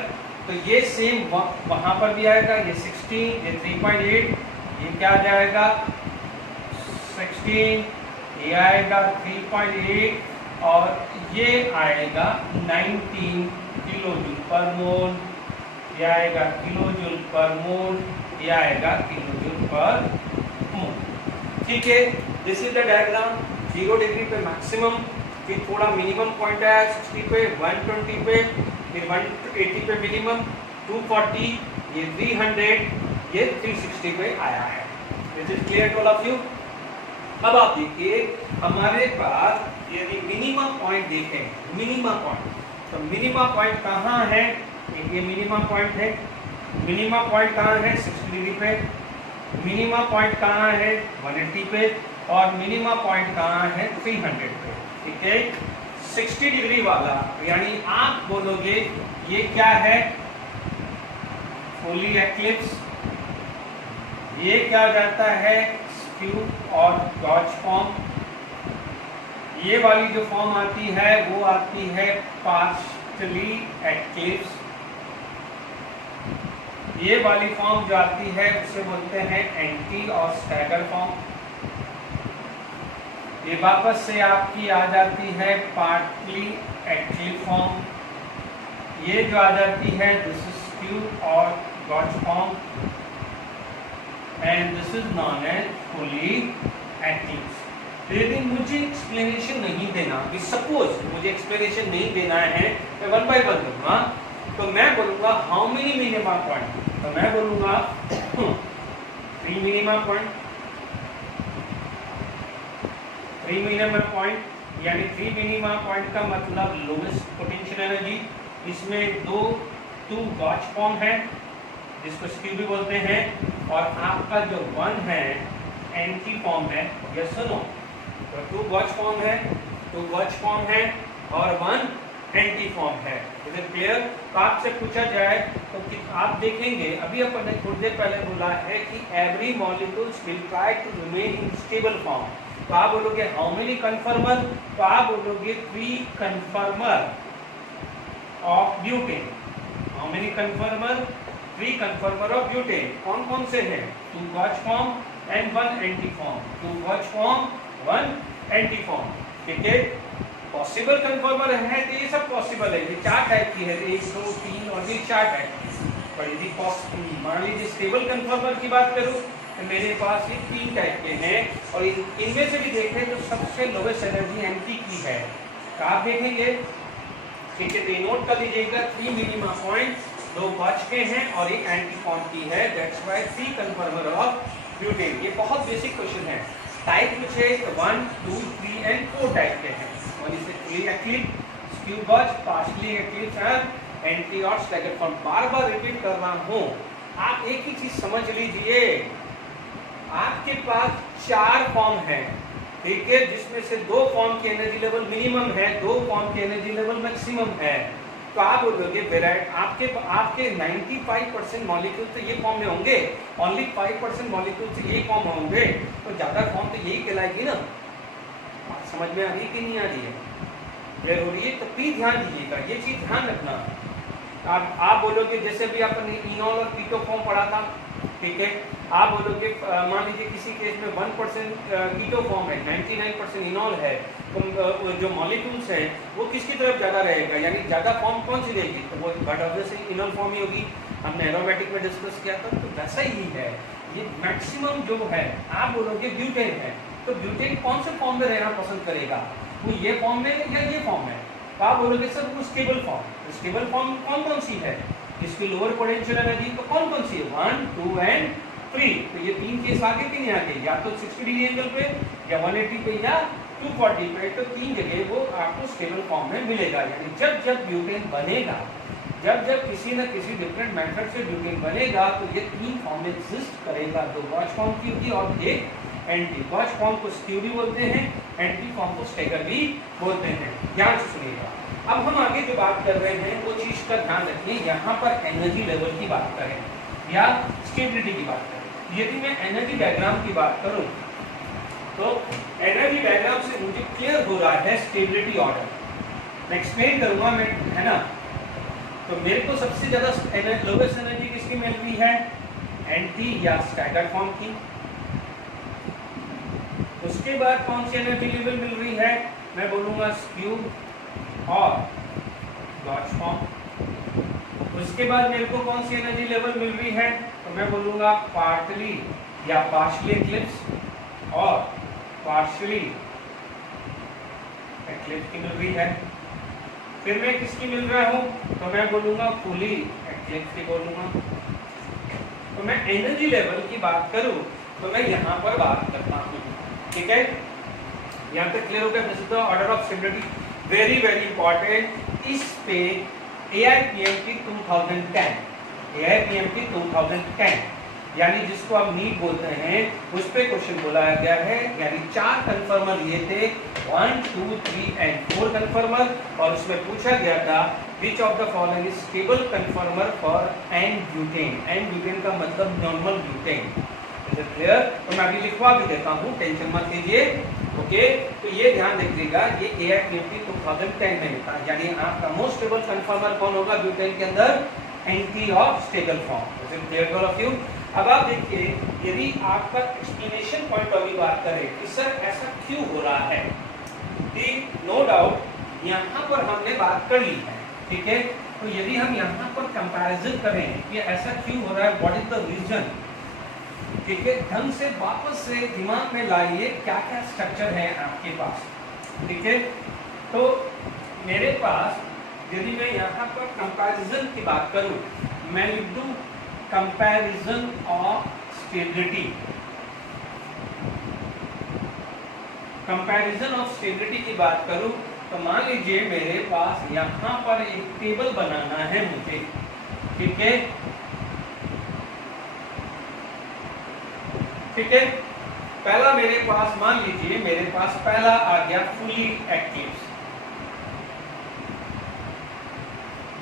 तो ये सेम वहां पर भी आएगा, ये 16, ये 3.8, ये क्या आ जाएगा 16, ये आएगा 3.8, और ये आएगा 19 किलो जूल पर मोल, ये आएगा किलो जूल पर मोल, ये आएगा किलो जूल पर मोल। ठीक है, this is the diagram. 0 degree पे मैक्सिमम, फिर थोड़ा मिनिमम पॉइंट आया 60 पे, 120 पे, फिर 180 पे मिनिमम, 240, ये 300, ये 360 पे आया है। This is clear to all of you. अब आप देखिए हमारे पास यदि मिनिमम पॉइंट देखें, मिनिमम पॉइंट, तो मिनिमम पॉइंट कहाँ है? ये मिनिमम पॉइंट है। मिनिमम पॉइंट कहाँ है? 60 डिग्री पे। मिनिमम पॉइंट कहाँ है? 180 पे। और मिनिमम पॉइंट कहाँ है? 300 पे। ठीक है, 60 डिग्री वाला, यानी आप बोलोगे ये क्या है? Fully eclipse. ये क्या जाता है? स्क्यू और गॉज फॉर्म। ये वाली जो फॉर्म आती है वो आती है पार्शियली एक्लिप्स। ये वाली फॉर्म जो आती है उसे बोलते हैं एंटी और स्टैगर फॉर्म। ये वापस से आपकी आ जाती है पार्टली एक्टिव फॉर्म। ये जो आ जाती है दिस इज स्क्यू और gauche form, and this is non edge fully active. यदि मुझे एक्सप्लेनेशन नहीं देना, सपोज मुझे एक्सप्लेनेशन नहीं देना है, मैं वन बाय वन दूंगा, तो मैं बोलूंगा हाउ मेनी मिनिमम पॉइंट, तो मैं बोलूंगा 3 मिनिमा पॉइंट, 3 मिनिमा पॉइंट यानी 3 मिनिमा पॉइंट का मतलब लोवेस्ट पोटेंशियल एनर्जी। इसमें टू गॉच फॉर्म है जिसको स्क्यू भी बोलते हैं, और आपका जो 1 है एंटी फॉर्म है, यस और नो। तो 2 गॉच फॉर्म है, 2 गॉच फॉर्म है और 1 एंटी फॉर्म है। Is it clear? तो आपसे पूछा जाए तो आप देखेंगे, अभी अपन ने थोड़ी देर पहले बोला है कि every molecules will try to remain in stable form. तो आप बोलोगे हाउ मेनी कन्फर्मर, तो आप बोलोगे 3 conformer of butane. How many conformer? 3 conformer of butane. कौन कौन से हैं? 2 gauche form and 1 anti form. 2 gauche form, 1 anti form. ठीक है, पॉसिबल कन्फर्मर है तो ये सब पॉसिबल है, ये 4 टाइप की है, 1 2 3 और ये 4 टाइप की। पर यदि मान लीजिए स्टेबल कन्फर्मर की बात करूं तो मेरे पास ये 3 टाइप के हैं, और इनमें से भी देखें तो सबसे लोवेस्ट एनर्जी एंटी की है। तो आप देखेंगे, ठीक है, तो नोट कर लीजिएगा 3 मिनिमा पॉइंट, 2 गॉच के हैं और एक एंटी फॉर्म की है। That's why 3 conformer of butane. ये बहुत बेसिक क्वेश्चन है। टाइप पूछे तो 1 2 3 एंड 4 टाइप के हैं। One is fully eclipse, skew gauche, partially eclipse and anti और स्टैगर्ड फॉर्म। बार-बार रिपीट कर रहा हूं, आप एक ही चीज समझ लीजिए, आपके पास 4 फॉर्म है, ठीक है, जिसमें से 2 फॉर्म की एनर्जी लेवल मिनिमम है, 2 फॉर्म की एनर्जी लेवल मैक्सिमम है। तो आप बोलोगे आपके 95% मॉलिक्यूल तो ये फॉर्म में होंगे, ओनली 5% मॉलिक्यूल से ये फॉर्म होंगे, तो ज्यादा फॉर्म तो यही कहलाएगी ना। समझ में आ रही है कि नहीं आ रही है? क्लियर हो रही है? तो प्लीज ध्यान दीजिएगा, ये चीज ध्यान रखना। आप बोलोगे, जैसे भी आपने इनॉल और कीटो फॉर्म पढ़ा था, ठीक है, आप बोलोगे मान लीजिए किसी केस में 1% कीटो फॉर्म है, 99% इनॉल है, तो जो मॉलिक्यूल्स है वो किसकी तरफ ज़्यादा रहेगा, यानी ज़्यादा फॉर्म कौन सी रहेगी? तो वो बट ऑब्वियसली इनॉल फॉर्म ही होगी। हमने एरोमेटिक में डिस्कस किया था, तो वैसा ही है। ये मैक्सिमम जो है, आप बोलोगे ब्यूटेन है, तो ब्यूटेन कौन से फॉर्म में रहना पसंद करेगा? वो ये फॉर्म में या ये फॉर्म में? तो आप बोलोगे सर वो स्टेबल फॉर्म। स्टेबल फॉर्म कौन कौन सी है? इसकी लोअर पोटेंशियल एनर्जी तो कौन कौन सी है? 1 2 एंड 3। तो ये 3 केस आगे कि नहीं आगे? या तो 60 डिग्री एंगल पे, या 180 पे, या 240 पे। तो 3 जगह वो आपको स्टेबल फॉर्म में मिलेगा। यानी जब जब ब्यूटेन बनेगा, जब जब किसी न किसी डिफरेंट मेथड से ब्यूटेन बनेगा, तो ये 3 फॉर्म में एग्जिस्ट करेगा। 2 गॉच फॉर्म की होगी और एक एंटी। गॉच फॉर्म को स्क्यू भी बोलते हैं, एंटी फॉर्म को स्टैगर भी बोलते हैं। ध्यान से सुनिएगा। अब हम आगे जो बात कर रहे हैं वो चीज का ध्यान रखिए। यहाँ पर एनर्जी लेवल की बात करें या स्टेबिलिटी की बात करें। यदि मैं एनर्जी डायग्राम की बात करूं तो एनर्जी डायग्राम से मुझे क्लियर हो रहा है स्टेबिलिटी ऑर्डर। मैं एक्सप्लेन करूंगा, मैं, है ना। तो मेरे को सबसे ज्यादा लोवेस्ट एनर्जी किसकी मिल रही है? एंटी या स्टैगर्ड फॉर्म की। उसके बाद कौन सी एनर्जी लेवल मिल रही है? मैं बोलूंगा स्क्यू और गॉच फॉर्म। उसके बाद मेरे को कौन सी एनर्जी लेवल मिल रही है? तो मैं बोलूंगा पार्टली या पार्शियली एक्लिप्स और पार्शियली एक्लिप्स की मिल रही है। फिर मैं किसकी मिल रहा हूं? तो मैं बोलूंगा फुली एक्लिप्स की बोलूंगा। तो मैं एनर्जी लेवल की बात करूं तो मैं यहां पर बात करता हूं, ठीक है। यहां तक क्लियर हो गया? This is the order of stability, very very important. इस पे AIPM की 2010, AIPM की 2010 यानी जिसको आप नीट बोलते हैं, उस पे क्वेश्चन बोला गया है। यानी 4 कन्फर्मर लिए थे, 1 2 3 एंड 4 कन्फर्मर, और उसमें पूछा गया था which of the following is stable conformer for n butane. N butane का मतलब normal butane. Is it clear? तो मैं अभी लिखवा भी देता हूँ, टेंशन मत लीजिए। ओके, तो ये ध्यान रखिएगा, ये AIPM 2010 में लिखा। यानी आपका मोस्ट स्टेबल कन्फर्मर कौन होगा ब्यूटेन के अंदर? Anti of stable form. Is it clear to all of you? अब आप देखिए, यदि आपका एक्सप्लेनेशन पॉइंट ऑफ व्यू बात करें कि सर ऐसा क्यों हो रहा है, ठीक, नो डाउट यहाँ पर हमने बात कर ली है, ठीक है। तो यदि हम यहाँ पर कंपैरिजन करें कि ऐसा क्यों हो रहा है, व्हाट इज द रीजन, ठीक है, ढंग से वापस से दिमाग में लाइए क्या क्या स्ट्रक्चर है आपके पास, ठीक है। तो मेरे पास यदि मैं यहाँ पर कंपैरिजन की बात करूँ, मैं लिख दूँ comparison of stability, comparison of stability की बात करूं तो मान लीजिए मेरे पास यहां पर एक टेबल बनाना है मुझे, ठीक है, ठीक है। पहला मेरे पास मान लीजिए मेरे पास पहला आ गया फुली एक्लिप्स,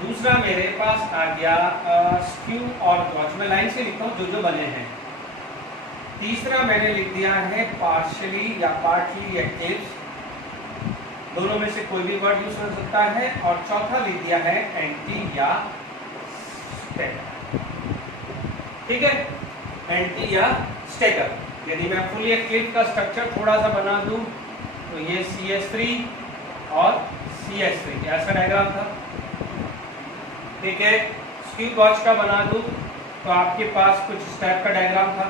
दूसरा मेरे पास आ गया स्क्यू और गॉच, मैं लाइन से लिखता हूं जो बने हैं। तीसरा मैंने लिख दिया है पार्शियली या पार्टली एक्लिप्स, दोनों में से कोई भी वर्ड यूज कर सकता है। और चौथा लिख दिया है एंटी या स्टेगर, ठीक है, एंटी या स्टेगर। यदि मैं फुली एक्लिप्स का स्ट्रक्चर थोड़ा सा बना दूं तो ये CS3 और CS3 ऐसा डायग्राम था, ठीक है। स्क्यू गॉच का बना दूं तो आपके पास कुछ इस टाइप का डायग्राम था,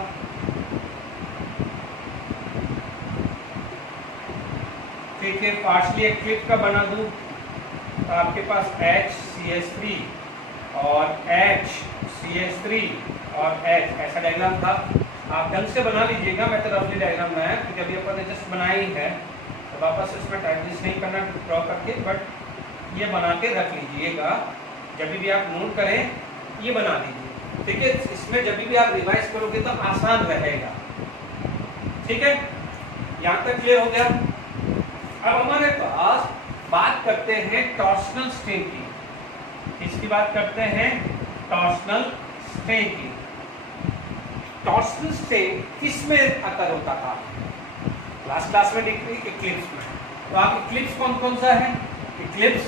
ठीक है। पार्शियली एक्लिप्स का बना दूं तो आपके पास HCS3 और HCS3 और H ऐसा डायग्राम था। आप ढंग से बना लीजिएगा, मैं तो रफली डायग्राम बनाया क्योंकि अभी अपन ने जस्ट बनाया ही है, तो वापस इसमें टाइम वेस्ट नहीं करना ड्रॉ करके, बट ये बना के रख लीजिएगा, जब भी आप नोट करें ये बना दीजिए, ठीक है। इसमें जब भी आप रिवाइज करोगे तो आसान रहेगा, ठीक है। यहाँ तक क्लियर हो गया। अब हमारे पास बात करते हैं टॉर्सनल स्ट्रेन की, इसकी बात करते हैं टॉर्सनल स्ट्रेन की। टॉर्सनल स्ट्रेन किस में अकर होता था? लास्ट क्लास में देख रही इक्लिप्स में। तो आप इक्लिप्स कौन कौन सा है? इक्लिप्स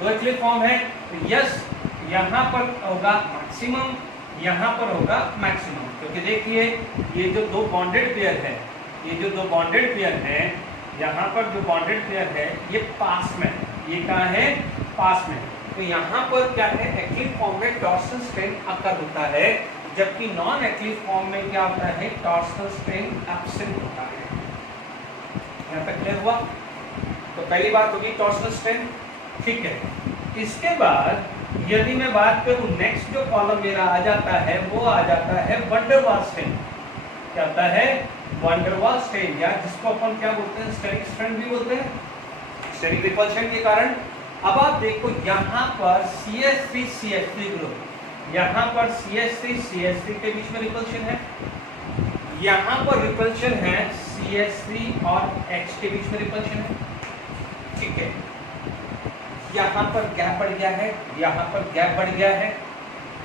दो इक्लिप्स फॉर्म है, तो यस यहाँ पर होगा मैक्सिमम, यहाँ पर होगा मैक्सिमम, क्योंकि देखिए ये जो दो बॉन्डेड पेयर है, ये जो दो बॉन्डेड पेयर है, यहाँ पर जो बॉन्डेड पेयर है ये पास में, ये कहाँ है? पास में। तो यहाँ पर क्या है? एक्लिप्स फॉर्म में टॉर्सनल स्ट्रेन अकर होता है, जबकि नॉन एक्लिप्स फॉर्म में क्या होता है? टॉर्सनल स्ट्रेन एब्सेंट होता है। यहाँ तक क्लियर हुआ? तो पहली बात होगी टॉर्सनल स्ट्रेन, ठीक है। इसके बाद यदि मैं बात करूं, नेक्स्ट जो कॉलम मेरा आ जाता है वो आ जाता है वंडर वाल स्ट्रेन। क्या होता है? वंडर वाल स्ट्रेन, या जिसको अपन क्या बोलते हैं? स्टेरिक स्ट्रेन भी बोलते हैं, स्टेरिक रिपल्शन के कारण। अब आप देखो यहाँ पर CS3 CH3 ग्रुप, यहाँ पर CS3 CH3 के बीच में रिपल्शन है, यहाँ पर रिपल्शन है CS3 और H के बीच में रिपल्शन है, ठीक है। यहाँ पर गैप बढ़ गया है, यहाँ पर गैप बढ़ गया है,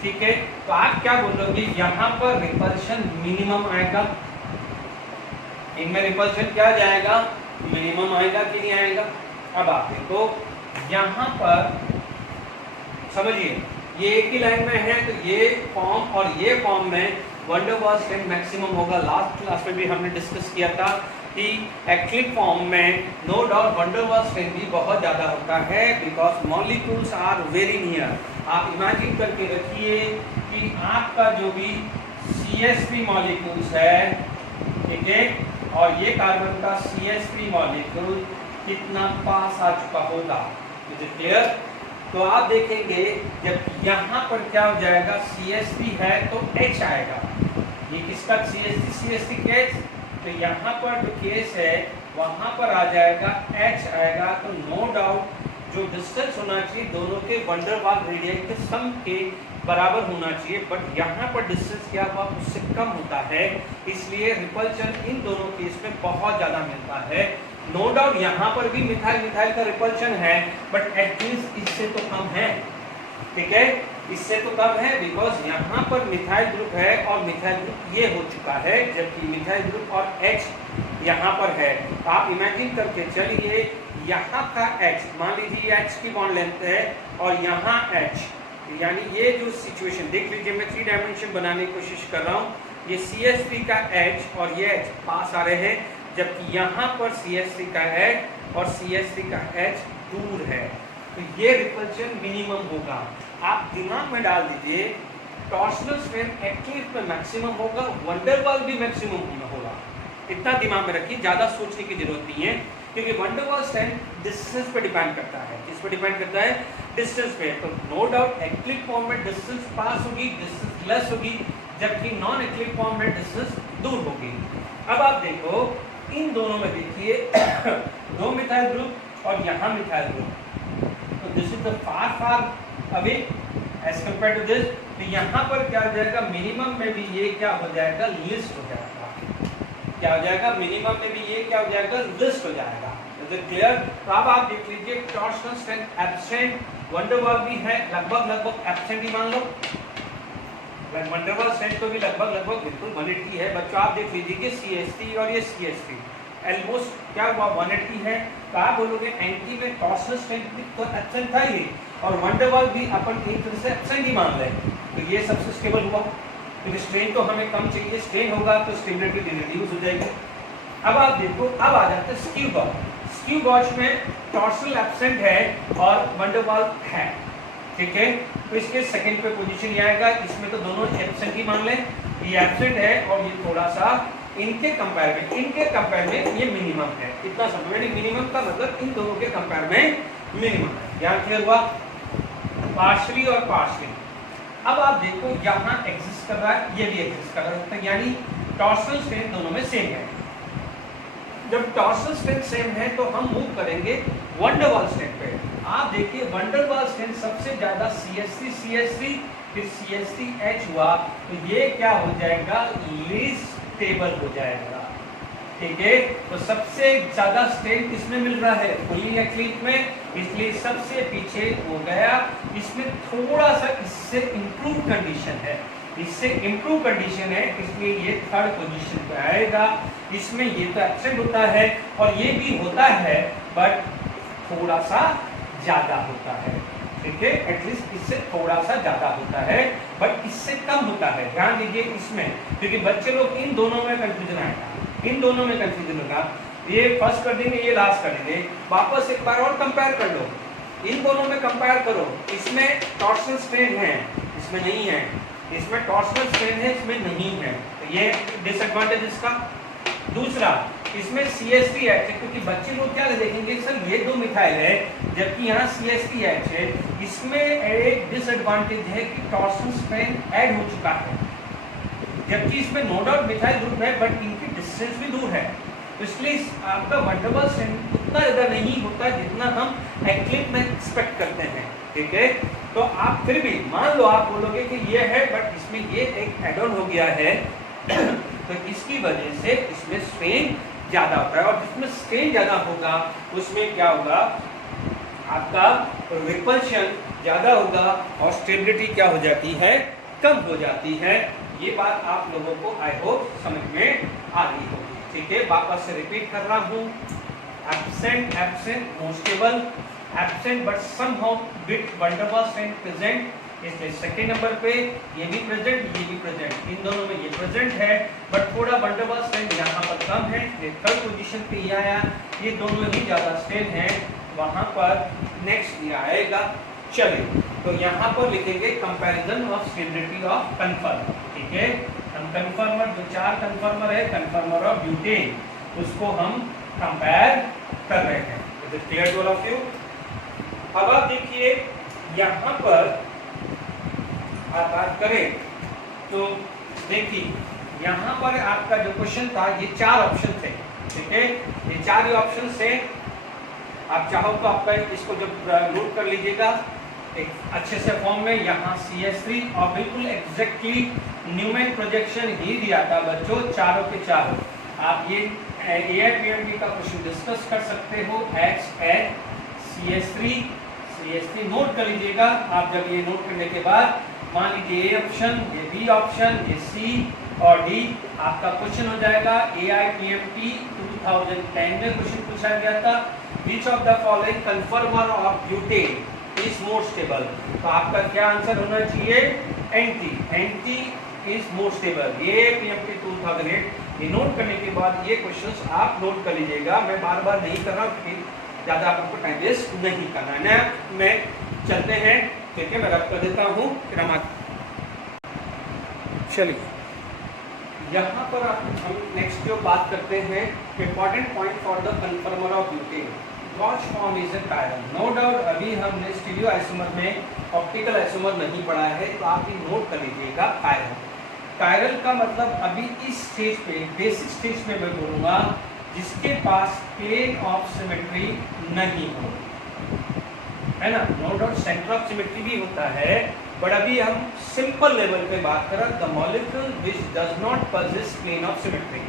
ठीक है। तो आप क्या बोलोगे? यहाँ पर रिपल्शन मिनिमम आएगा, इनमें रिपल्शन क्या जाएगा? मिनिमम आएगा कि नहीं आएगा? अब आप देखो यहाँ पर समझिए, ये एक ही लाइन में है, तो ये फॉर्म और ये फॉर्म में वंडर वाल स्ट्रेन मैक्सिमम होगा। लास्ट क्लास में भी हमने डिस्कस किया था कि एक्लिप्स फॉर्म में no doubt Van der Waal strain भी बहुत ज़्यादा होता है, because molecules are very near. आप इमेजिन करके रखिए कि आपका जो भी CS3 मॉलिक्यूल्स है, ठीक है, और ये कार्बन का CS3 मॉलिक्यूल कितना पास आ चुका होगा, इज इट क्लियर? तो आप देखेंगे जब यहाँ पर क्या हो जाएगा? CS3 है तो H आएगा, ये किसका? CS3 केस, तो यहाँ पर जो केस है वहाँ पर आ जाएगा H आएगा। तो नो डाउट जो डिस्टेंस होना चाहिए दोनों के वंडर वाल रेडियस के सम के बराबर होना चाहिए, बट यहाँ पर डिस्टेंस क्या हुआ? उससे कम होता है, इसलिए रिपल्शन इन दोनों केस में बहुत ज़्यादा मिलता है। नो डाउट यहाँ पर भी मिथाइल मिथाइल का रिपल्शन है, बट एटलीस्ट इससे तो कम है, ठीक है, इससे तो कम है, बिकॉज यहाँ पर मिथाइल ग्रुप है और मिथाइल ग्रुप ये हो चुका है, जबकि मिथाइल ग्रुप और H यहाँ पर है। आप इमेजिन करके चलिए, यहाँ का H, मान लीजिए H की बॉन्ड लेंथ है और यहाँ H, यानी ये जो सिचुएशन देख लीजिए, मैं 3 डायमेंशन बनाने की कोशिश कर रहा हूँ। ये CS3 का H और ये H पास आ रहे हैं, जबकि यहाँ पर CS3 का H और CS3 का H दूर है, तो ये रिपल्शन मिनिमम होगा। आप दिमाग में डाल दीजिए, टॉर्सनल स्ट्रेन एक्लिप्स में मैक्सिमम होगा, वंडर वाल भी मैक्सिमम होगा, इतना दिमाग में रखिए, ज़्यादा सोचने की जरूरत नहीं है, क्योंकि वंडर वाल स्ट्रेन डिस्टेंस पे डिपेंड करता है। किस पे डिपेंड करता है? डिस्टेंस पे। तो नो डाउट एक्लिप्स फॉर्म में डिस्टेंस पास होगी, डिस्टेंस लेस होगी, जबकि नॉन एक्लिक फॉर्म में डिस्टेंस दूर होगी। अब आप देखो इन दोनों में देखिए 2 मिथाइल ग्रुप और यहाँ मिथाइल ग्रुप, तो this is the far away as compare to this. तो यहाँ पर क्या हो जाएगा, मिनिमम में भी ये क्या हो जाएगा, लिस्ट हो जाएगा। क्या हो जाएगा, मिनिमम में भी ये क्या हो जाएगा, लिस्ट हो जाएगा। Is it clear? तो अब आप देख लीजिए टॉर्शनल स्ट्रेंथ एब्सेंट, वंडर वाल भी है लगभग एब्सेंट ही मान लो, वंडर वाल स्ट्रेंथ तो भी लगभग बिल्कुल 180 है। बच्चों आप देख लीजिए कि CH3 और ये CH3 ऑलमोस्ट क्या हुआ 180 है। तो आप बोलोगे एंटी में टॉर्शनल स्ट्रेंथ भी तो एब्सेंट था ही, और वंडर वाल भी अपन एक तरह से एब्सेंट ही मान लें, तो ये सबसे स्टेबल हुआ। तो स्ट्रेन तो हमें कम चाहिए, स्ट्रेन होगा तो स्टेबिलिटी रिड्यूस हो जाएगी। अब आप देखो, अब आ जाते हैं स्क्यू गॉज। स्क्यू गॉज में टॉर्शनल एब्सेंट है और वंडर वाल है, ठीक है। तो इसके सेकंड पे पोजीशन ये आएगा, इसमें तो दोनों एब्सेंट ही मान लें, ये एब्सेंट है और ये थोड़ा सा इनके कंपेयर में ये मिनिमम है। इतना समझ में, मिनिमम का मतलब इन दोनों के कंपेयर में मिनिमम है। यहाँ क्लियर हुआ, पार्शियली और पार्शियली। अब आप देखो यहाँ एग्जिस्ट कर रहा है, ये भी एग्जिस्ट कर रहा है, यानी टॉर्शनल स्ट्रेंथ दोनों में सेम है। जब टॉर्शनल स्ट्रेंथ सेम है तो हम मूव करेंगे वंडर वाल स्ट्रेंथ पे। आप देखिए वंडर वाल स्ट्रेंथ सबसे ज्यादा CH3 फिर CH3H हुआ, तो ये क्या हो जाएगा, लीस्ट स्टेबल हो जाएगा, ठीक है। तो सबसे ज्यादा स्ट्रेंथ किसमें मिल रहा है, फुली एक्लिक में, इसलिए सबसे पीछे हो गया। इसमें थोड़ा सा इससे इंप्रूव कंडीशन है, इसलिए ये थर्ड पोजीशन पे आएगा। इसमें ये तो एब्सेंट होता है और ये भी होता है, बट थोड़ा सा ज्यादा होता है, ठीक है। एटलीस्ट इससे थोड़ा सा ज्यादा होता है, बट इससे कम होता है। ध्यान दीजिए इसमें, क्योंकि बच्चे लोग इन दोनों में कंफ्यूजन होगा। ये फर्स्ट कर देंगे, ये लास्ट कर देंगे। वापस एक बार और कंपेयर कर लो, इन दोनों में कंपेयर करो। इसमें टॉर्शनल स्ट्रेन है, इसमें नहीं है, इसमें टॉर्शनल स्ट्रेन है, इसमें नहीं है, तो ये डिसएडवांटेज इसका। दूसरा, इसमें CH3H है, क्योंकि बच्चे लोग क्या देखेंगे, सर ये 2 मिथाइल है जबकि यहाँ CH3H है। इसमें एक डिसएडवांटेज है कि टॉर्शनल स्ट्रेन ऐड हो चुका है, जबकि इसमें नो डाउट मिथाइल ग्रुप है, बट इनकी डिस्टेंस भी दूर है। तो इसलिए आपका वंडर वाल स्ट्रेंथ उतना ज्यादा नहीं होता जितना हम एक्लिक में एक्सपेक्ट करते हैं, ठीक है। तो आप फिर भी मान लो, आप बोलोगे कि ये है, बट इसमें ये एक एड ऑन हो गया है तो इसकी वजह से इसमें स्ट्रेन ज्यादा होता है, और जिसमें स्ट्रेन ज्यादा होगा उसमें क्या होगा, आपका रिपल्शन ज्यादा होगा और स्टेबिलिटी क्या हो जाती है, कम हो जाती है। ये बात आप लोगों को आई होप समझ में आ रही होगी, ठीक है। वापस से रिपीट कर रहा हूँ, absent most stable, absent but somehow bit wonder वाल स्ट्रेंथ प्रेजेंट, इसलिए सेकेंड नंबर पे ये भी प्रेजेंट, ये भी प्रेजेंट, इन दोनों में ये प्रेजेंट है, बट थोड़ा वंडर वाल स्ट्रेंथ यहाँ पर कम है। ये थर्ड पोजीशन पे ये आया, ये दोनों ही ज्यादा स्ट्रेंथ है, वहां पर नेक्स्ट ये आएगा। चलिए, तो यहाँ पर लिखेंगे कंपैरिजन ऑफ स्टेबिलिटी ऑफ कन्फर्मर, ठीक है। हम कन्फर्मर, जो 4 कन्फर्मर है, कन्फर्मर ऑफ ब्यूटेन, उसको हम कंपेयर कर रहे हैं। Is it clear to all of you? अब आप देखिए यहाँ पर आप बात करें तो देखिए यहाँ पर आपका जो क्वेश्चन था, ये 4 ऑप्शन थे, ठीक है। ये 4 ही ऑप्शन से आप चाहो तो आपका इसको जब नोट कर लीजिएगा एक अच्छे से फॉर्म में। यहाँ CH3 और बिल्कुल एग्जैक्टली न्यूमेरिक प्रोजेक्शन ही दिया था बच्चों, चारों के चारों। आप ये AIPMB का क्वेश्चन डिस्कस कर सकते हो। CH3 नोट कर लीजिएगा। आप जब ये नोट करने के बाद मान लीजिए A ऑप्शन, ये B ऑप्शन, ये C और D आपका क्वेश्चन हो जाएगा। AIPMB 2010 में क्वेश्चन पूछा गया था, which of the following conformer of butane is more stable? तो आपका क्या आंसर होना चाहिए? NT is more stable। AIPMB 2008 ये नोट करने के बाद ये क्वेश्चंस आप नोट कर लीजिएगा। मैं बार बार नहीं कर रहा हूँ क्योंकि ज़्यादा आपको टाइम वेस्ट नहीं करना है ना। मैं चलते हैं, ठीक है, मैं रब कर देता हूँ, फिर हम चलिए यहाँ पर हम नेक्स्ट जो बात करते हैं, important point for the conformer of butane, gauche form is a कायरन। नो डाउट अभी हमने स्टीरियो आइसोमर में ऑप्टिकल आइसोमर नहीं पढ़ा है, तो आप ये नोट कर लीजिएगा कायरन। कायरल का मतलब अभी इस स्टेज पे, बेसिक स्टेज पे मैं बोलूंगा जिसके पास प्लेन ऑफ सिमेट्री नहीं हो, है ना। No doubt centre of symmetry भी होता है, बट अभी हम सिंपल लेवल पे बात कर रहे हैं, the molecule which does not possess plane of symmetry.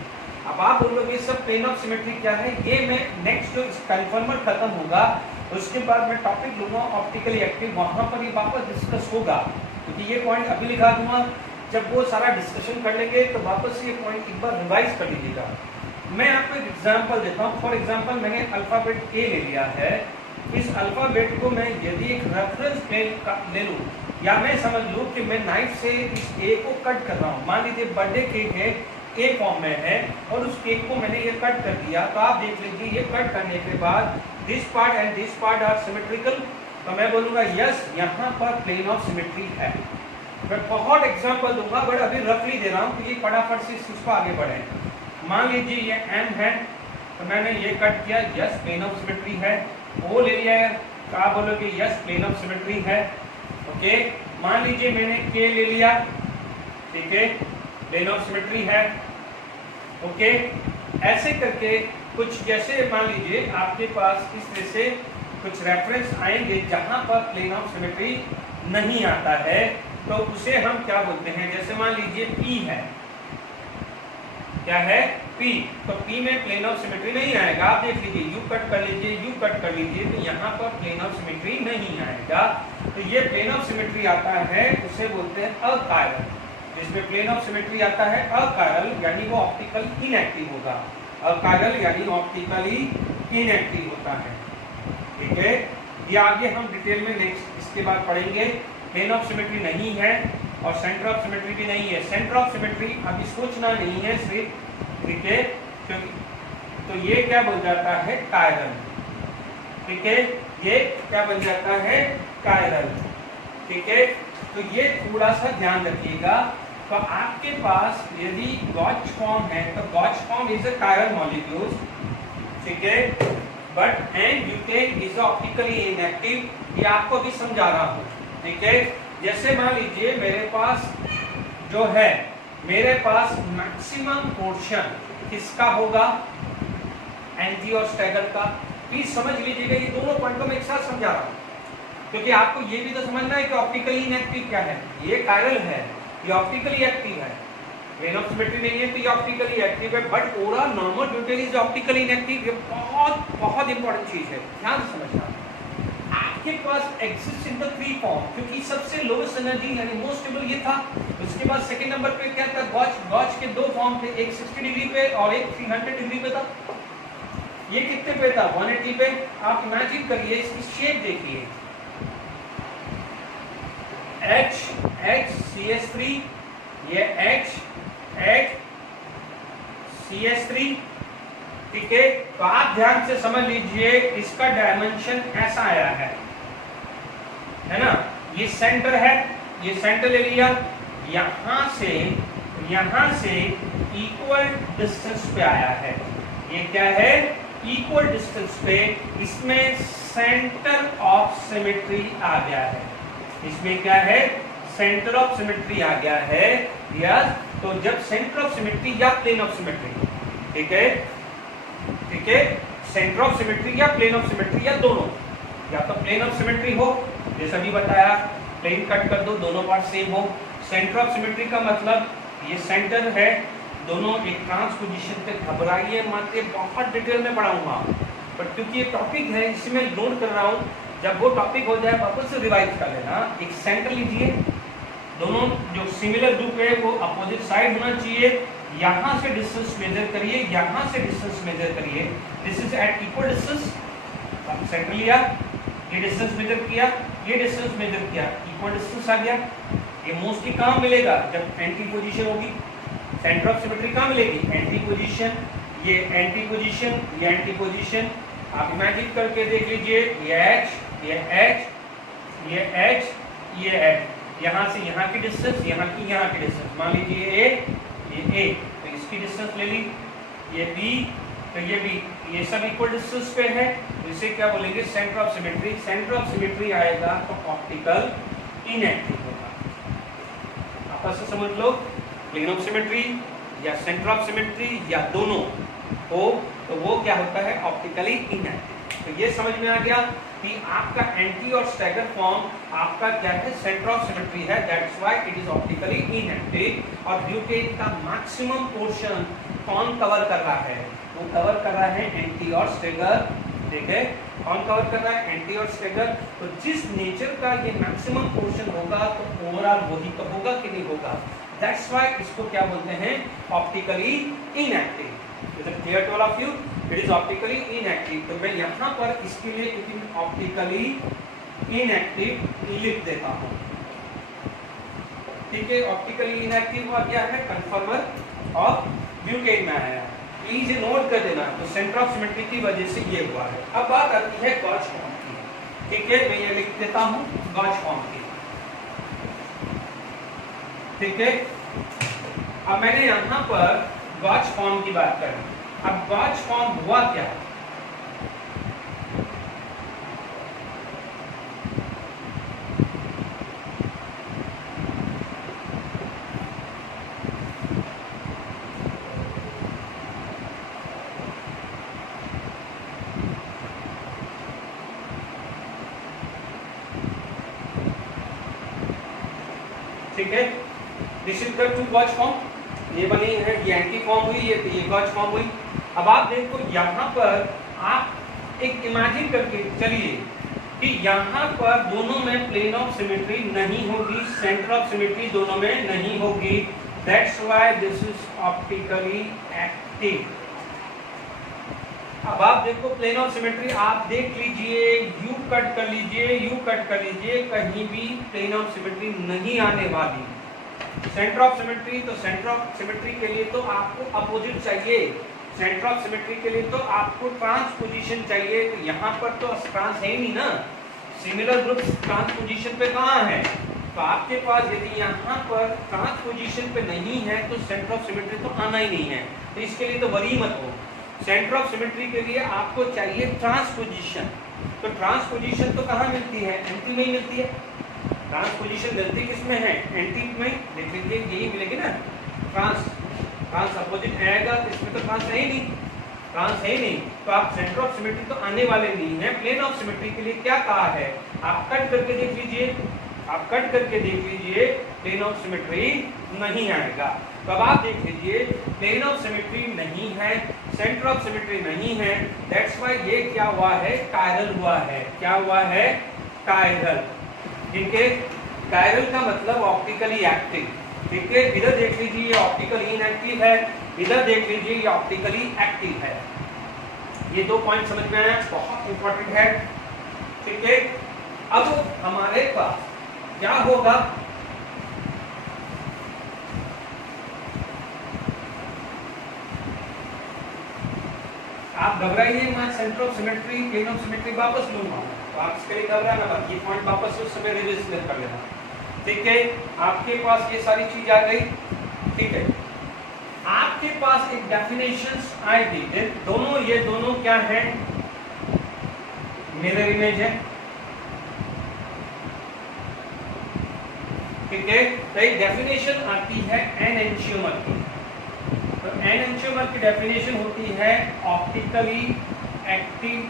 अब आप बोलोगे सब प्लेन ऑफ सिमेट्री क्या है, ये मैं नेक्स्ट जो कन्फर्मर खत्म होगा उसके बाद मैं टॉपिक लूंगा ऑप्टिकली एक्टिव, वहां पर ये वापस डिस्कस होगा, क्योंकि ये पॉइंट अभी लिखा दूंगा, जब वो सारा डिस्कशन कर लेंगे तो वापस ये पॉइंट एक बार रिवाइज कर लीजिएगा। मैं आपको एक एग्जांपल देता हूँ। फॉर एग्जांपल मैंने अल्फाबेट ए ले लिया है, इस अल्फाबेट को मैं यदि एक रेफरेंस प्लेन ले लूँ, या मैं समझ लूँ कि मैं नाइफ से इस ए को कट कर रहा हूँ, मान लीजिए बर्थडे केक है, ए फॉर्म में है, और उस केक को मैंने ये कट कर दिया, तो आप देख लीजिए ये कट करने के बाद this part and this part are symmetrical, तो मैं बोलूँगा यस यहाँ पर प्लेन ऑफ सिमेट्री है। मैं बहुत एग्जांपल दूंगा, बट अभी रफली दे रहा हूँ कि ये फटाफट से इसको आगे बढ़े। मान लीजिए ये एम है, तो मैंने ये कट किया, यस प्लेन ऑफ सिमेट्री है। ओ ले लिया है, तो आप बोलोगे यस प्लेन ऑफ सिमेट्री है। ओके, मान लीजिए मैंने के ले लिया, ठीक है, प्लेन ऑफ सिमेट्री है। ओके, ऐसे करके कुछ, जैसे मान लीजिए आपके पास इस तरह से कुछ रेफरेंस आएंगे जहां पर प्लेन ऑफ सिमेट्री नहीं आता है, तो उसे हम क्या बोलते हैं, जैसे मान लीजिए P है, क्या है P, तो P में प्लेन ऑफ सिमेट्री नहीं आएगा। आप देख लीजिए यू कट कर लीजिए, यू कट कर लीजिए, तो यहाँ पर प्लेन ऑफ सिमेट्री नहीं आएगा। तो ये प्लेन ऑफ सिमेट्री आता है, उसे बोलते हैं अकायरल। जिसमें प्लेन ऑफ सिमेट्री आता है अकायरल, यानी वो ऑप्टिकल इनएक्टिव होगा। अकायरल यानी ऑप्टिकली इनएक्टिव होता है, ठीक है। ये आगे हम डिटेल में नेक्स्ट इसके बाद पढ़ेंगे। प्लेन ऑफ सिमेट्री नहीं है और सेंटर ऑफ सिमेट्री भी नहीं है। सेंटर ऑफ सिमेट्री अभी सोचना नहीं है सिर्फ, ठीक है, क्योंकि तो ये क्या बन जाता है कायरल, ठीक है, ये क्या बन जाता है कायरल, ठीक है। तो ये थोड़ा सा ध्यान रखिएगा। तो आपके पास यदि गॉच फॉर्म है, तो gauche form is a chiral molecule, ठीक है, but and butane is optically inactive. ये आपको अभी समझा रहा हूं, ठीक है। जैसे मान लीजिए मेरे पास जो है, मेरे पास मैक्सिमम पोर्शन किसका होगा, एंटी और स्टैगर का। प्लीज समझ लीजिएगा, ये दोनों पॉइंट को मैं एक साथ समझा रहा हूँ, क्योंकि आपको ये भी तो समझना है कि ऑप्टिकली इनएक्टिव क्या है। ये कायरल है, ये ऑप्टिकली एक्टिव है, प्लेन ऑफ सिमेट्री नहीं है तो ये ऑप्टिकली एक्टिव है, but aura normal butane is optically inactive. ये बहुत बहुत इंपॉर्टेंट चीज है, ध्यान से समझना। आपके पास exist in the three form, क्योंकि सबसे लोएस्ट एनर्जी यानी मोस्ट स्टेबल ये था। उसके बाद सेकंड नंबर पे क्या था, गॉच के दो फॉर्म थे, एक 60 डिग्री पे और एक 300 डिग्री पे था। ये कितने पे था, 180 पे। आप इमेजिन करिए, इसकी शेप देखिए, HCS3, ये HCS3, ठीक है। तो आप ध्यान से समझ लीजिए, इसका डायमेंशन ऐसा आया है ना। ये सेंटर है, ये सेंटर ले लिया, यहां से इक्वल डिस्टेंस पे आया है। ये क्या है, इक्वल डिस्टेंस पे। इसमें सेंटर ऑफ सिमेट्री आ गया है, इसमें क्या है, सेंटर ऑफ सिमेट्री आ गया है। यस, तो जब सेंटर ऑफ सिमेट्री या प्लेन ऑफ सिमेट्री, ठीक है, ठीक है, सेंटर ऑफ सिमेट्री या प्लेन ऑफ सिमेट्री या दोनों, या तो प्लेन ऑफ सिमेट्री हो, जैसा भी बताया, प्लेन कट कर दो, दोनों पार्ट सेम हो। सेंटर ऑफ सिमेट्री का मतलब ये सेंटर है, दोनों एक ट्रांसपोजिशन पे, घबराइए मत, ये बहुत डिटेल में पढ़ाऊंगा, बट क्योंकि ये टॉपिक है इसमें नोट कर रहा हूँ, जब वो टॉपिक हो जाए वापस से रिवाइज कर लेना। एक सेंटर लीजिए, दोनों जो सिमिलर ग्रुप है वो अपोजिट साइड होना चाहिए। यहां से डिस्टेंस मेजर करिए, यहां से डिस्टेंस मेजर करिए, this is at equal distance. Centre लिया, ये डिस्टेंस मेजर किया, ये डिस्टेंस मेजर किया, इक्वल डिस्टेंस आ गया। ये मोस्टली कहाँ मिलेगा, जब एंटी पोजीशन होगी। सेंटर ऑफ सिमेट्री कहाँ मिलेगी, एंटी पोजीशन, ये एंटी पोजीशन, ये एंटी पोजीशन। आप इमेजिन करके देख लीजिए, ये H, ये H, ये H, ये H, यहाँ से यहाँ की डिस्टेंस, यहाँ की डिस्टेंस, मान लीजिए ये A, तो इसकी डिस्टेंस ले ली, ये B, तो ये B, ये सब इक्वल डिस्टेंस पे है, तो इसे क्या बोलेंगे, centre of symmetry. Centre of symmetry आएगा तो ऑप्टिकल इनएक्टिव होगा। आपस से समझ लो, प्लेन ऑफ सिमेट्री या सेंटर ऑफ सिमेट्री या दोनों हो तो वो क्या होता है, ऑप्टिकली इनएक्टिव। तो ये समझ में आ गया कि आपका एंटी और स्टैगर फॉर्म आपका क्या है, सेंटर ऑफ सिमेट्री है, that's why it is optically inactive. और ब्यूटेन का मैक्सिमम पोर्शन कौन कवर कर रहा है, वो कवर कर रहा है एंटी और स्टैगर। ठीक है, कौन कवर कर रहा है, एंटी और स्टैगर। तो जिस नेचर का ये मैक्सिमम पोर्शन होगा तो ओवरऑल वही तो होगा कि नहीं होगा, दैट्स व्हाई इसको क्या बोलते हैं, optically inactive. Is it clear to all of you, it is optically inactive. तो मैं यहाँ पर इसके लिए ऑप्टिकली इनएक्टिव लिख देता हूँ। ठीक है, ऑप्टिकली इनएक्टिव हुआ क्या है, कन्फर्मर और ब्यूटेन में आया। प्लीज नोट कर देना, तो सेंटर ऑफ सिमेट्री की वजह से ये हुआ है। अब बात आती है गॉच फॉर्म की। ठीक है, मैं ये लिख देता हूँ गॉच फॉर्म की। ठीक है, अब मैंने यहाँ पर गॉच फॉर्म की बात करी। अब गॉच फॉर्म हुआ क्या, ठीक है, this is the two gauche form. ये बनी है, ये एंटी फॉर्म हुई, ये गॉच फॉर्म हुई। अब आप देखो यहाँ पर आप एक इमेजिन करके चलिए कि यहाँ पर दोनों में प्लेन ऑफ सिमेट्री नहीं होगी, सेंटर ऑफ सिमेट्री दोनों में नहीं होगी, that's why this is optically active. अब आप देखो प्लेन ऑफ सिमेट्री आप देख लीजिए, यू कट कर लीजिए, यू कट कर लीजिए, कहीं भी प्लेन ऑफ सिमेट्री नहीं आने वाली। सेंटर ऑफ सिमेट्री, तो सेंटर ऑफ सिमेट्री के लिए तो आपको अपोजिट चाहिए, सेंटर ऑफ सिमेट्री के लिए तो आपको ट्रांसपोजिशन चाहिए। तो यहाँ पर तो ट्रांस है ही नहीं ना, सिमिलर ग्रुप ट्रांसपोजिशन पे कहाँ है, तो आपके पास यदि यहाँ पर ट्रांसपोजिशन पे नहीं है तो सेंटर ऑफ सिमेट्री तो आना ही नहीं है। तो इसके लिए तो वरी मत हो, सेंटर ऑफ सिमेट्री के लिए आपको चाहिए ट्रांसपोजिशन। तो ट्रांसपोजिशन तो कहाँ मिलती है, एंटी में ही मिलती है। ट्रांसपोजिशन मिलती किसमें है, एंटी में। देख लीजिए यही मिलेगी ना, ट्रांस अपोजिट आएगा तो इसमें तो ट्रांस है ही नहीं, ट्रांस है ही नहीं, तो आप सेंटर ऑफ सिमेट्री तो आने वाले नहीं है। प्लेन ऑफ सिमेट्री के लिए क्या कहा है, आप कट करके देख लीजिए, आप कट करके देख लीजिए, प्लेन ऑफ सिमेट्री नहीं आएगा। तो अब आप देख लीजिए प्लेन ऑफ सिमेट्री नहीं है, सेंटर ऑफ सिमेट्री नहीं है, दैट्स व्हाई ये क्या हुआ है, कायरल हुआ है। क्या हुआ है, कायरल। ठीक है, कायरल का मतलब ऑप्टिकली एक्टिव। ठीक है, इधर देख लीजिए ये ऑप्टिकली इनएक्टिव है, इधर देख लीजिए ये ऑप्टिकली एक्टिव है। ये दो पॉइंट समझ में आया, बहुत इंपॉर्टेंट है। ठीक है, अब हमारे पास क्या होगा, आप घबराइए, मैं centre of symmetry plane of symmetry वापस लूंगा, तो आप इसके लिए घबराना मत, ये पॉइंट वापस से उस समय रिवाइज कर लेना। ठीक है, आपके पास ये सारी चीज आ गई। ठीक है, आपके पास एक डेफिनेशंस आएगी, दोनों ये दोनों क्या है, मिरर इमेज है। ठीक है, तो एक डेफिनेशन आती है एनएंशियोमर की। तो एनएंशियोमर की डेफिनेशन होती है ऑप्टिकली एक्टिव।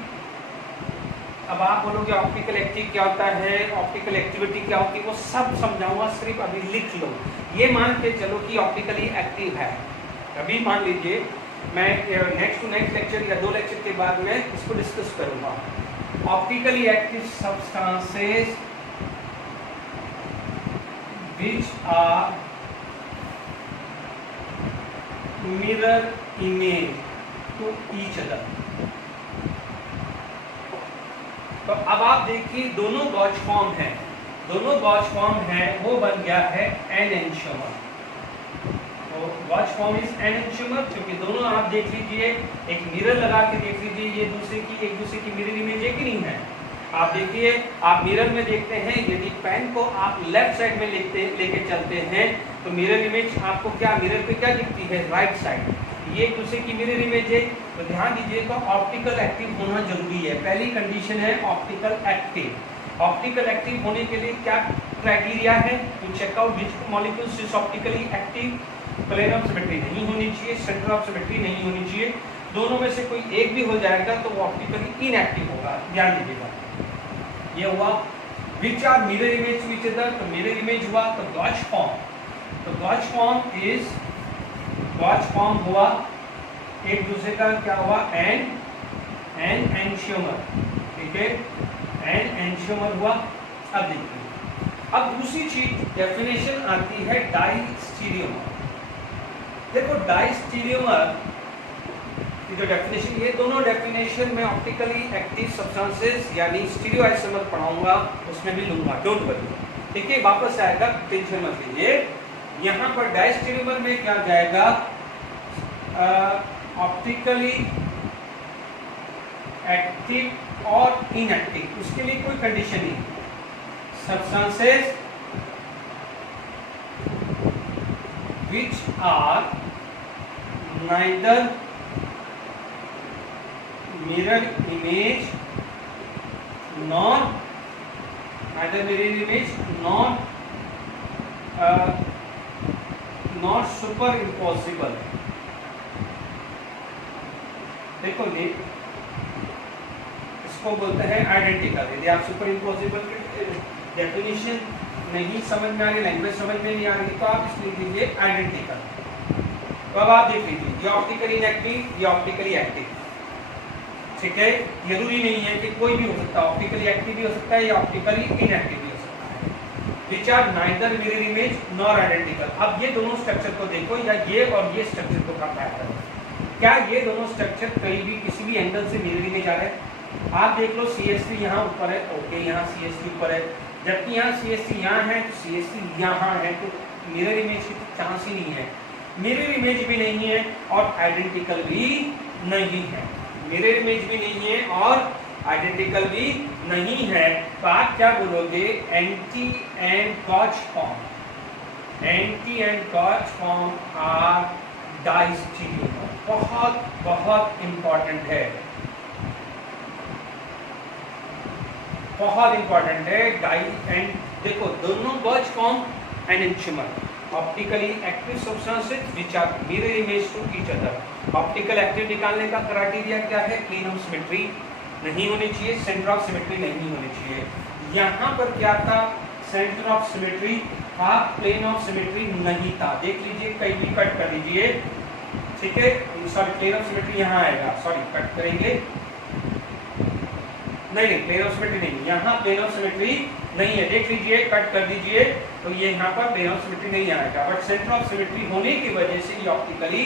अब आप बोलोगे ऑप्टिकल एक्टिव क्या होता है, ऑप्टिकल एक्टिविटी क्या होती है, वो सब समझाऊंगा, सिर्फ अभी लिख लो। ये मान के चलो कि ऑप्टिकली एक्टिव है, अभी मान लीजिए मैं नेक्स्ट टू नेक्स्ट लेक्चर या 2 लेक्चर के बाद में इसको डिस्कस करूंगा। Optically active substances which are mirror image to each other। तो अब आप देखिए दोनों गॉच फॉर्म है, दोनों गॉच फॉर्म है, वो बन गया है एनएंशियोमर। तो गॉच फॉर्म इज एनएंशियोमर, क्योंकि दोनों आप देख लीजिए, एक मिरर लगा के देख लीजिए, ये एक दूसरे की मिरर इमेज है कि नहीं है। आप देखिए, आप मिरर में देखते हैं, यदि पेन को आप लेफ्ट साइड में लेके चलते हैं तो मिरर इमेज आपको क्या, मिरर पे क्या दिखती है, राइट साइड। ये एक दूसरे की मिरर इमेज है। तो ध्यान दीजिएगा, ऑप्टिकल एक्टिव होना जरूरी है। पहली कंडीशन है ऑप्टिकल एक्टिव। ऑप्टिकल एक्टिव होने के लिए क्या क्राइटेरिया है, to check out which molecules is optically active. Plane of symmetry नहीं होनी चाहिए, सेंटर ऑफ सिमेट्री नहीं होनी चाहिए। दोनों में से कोई एक भी हो जाएगा तो वो ऑप्टिकली इनएक्टिव होगा। ध्यान दीजिएगा, ये हुआ which are mirror image which other. तो मिरर इमेज हुआ तो गॉच फॉर्म, तो gauche form is, gauche form हुआ एक दूसरे का क्या हुआ, एन एंशियोमर, ठीक है, एन एंशियोमर हुआ। अब देखिए, अब दूसरी चीज डेफिनेशन आती है डाइस्टीरियोमर। देखो डाइस्टीरियोमर की जो डेफिनेशन, ये दोनों डेफिनेशन में ऑप्टिकली एक्टिव सब्सटेंसेस यानी स्टीरियोआइसोमर पढ़ाऊंगा, उसमें भी लूंगा, डोंट वरी, ठीक है, वापस आएगा, टेंशन मत लीजिए। यहाँ पर डाइस्टीरियोमर में क्या जाएगा, ऑप्टिकली एक्टिव और इनएक्टिव, उसके लिए कोई कंडीशन नहीं। Substances which are neither mirror image nor superimposable। देखो ये इसको बोलते हैं आइडेंटिकल। यदि आप सुपर इम्पॉसिबल की डेफिनेशन नहीं समझ में आ रही, लैंग्वेज समझ में नहीं आ रही, तो आप इसलिए लीजिए आइडेंटिकल। तो अब आप देख लीजिए, ये ऑप्टिकली इनएक्टिव, ये ऑप्टिकली एक्टिव, ठीक है, जरूरी नहीं है कि कोई भी हो सकता है, ऑप्टिकली एक्टिव भी हो सकता है या ऑप्टिकली इनएक्टिव भी हो सकता है। Which are neither mirror image nor identical. अब ये दोनों स्ट्रक्चर को देखो, या ये और ये स्ट्रक्चर को कंपेयर करो, क्या ये दोनों स्ट्रक्चर कहीं भी किसी भी एंगल से मिरर इमेज आ रहा है? आप देख लो, CH3 यहाँ ऊपर है, ओके, यहाँ CH3 ऊपर है, जबकि यहाँ CH3 यहाँ है, तो CH3 यहाँ है, तो मिरर इमेज की चांस ही नहीं है। मिरर इमेज भी नहीं है और आइडेंटिकल भी नहीं है, मिरर इमेज भी नहीं है और आइडेंटिकल भी नहीं है। तो आप क्या बोलोगे, anti and gauche form, anti and gauche form are diastereomer. बहुत बहुत इंपॉर्टेंट है, बहुत इंपॉर्टेंट है। डाई एंड देखो, दोनों gauche form and enantiomer optically active substances which are mirror image to each other. Optical active निकालने का क्राइटेरिया क्या है? प्लेन ऑफ सिमेट्री नहीं होनी चाहिए, सेंटर ऑफ सिमेट्री नहीं होनी चाहिए। यहाँ पर क्या था, सेंटर ऑफ सिमेट्री था, प्लेन ऑफ सिमेट्री नहीं था। देख लीजिए, कहीं भी कट कर लीजिए, ठीक है, सॉरी प्लेन ऑफ सिमेट्री यहाँ आएगा, सॉरी कट करेंगे, नहीं प्लेन ऑफ सिमेट्री नहीं, यहाँ प्लेन ऑफ सिमेट्री नहीं है, देख लीजिए, कट कर दीजिए, तो ये यहाँ पर प्लेन ऑफ सिमेट्री नहीं आएगा, बट सेंटर ऑफ सिमेट्री होने की वजह से ये ऑप्टिकली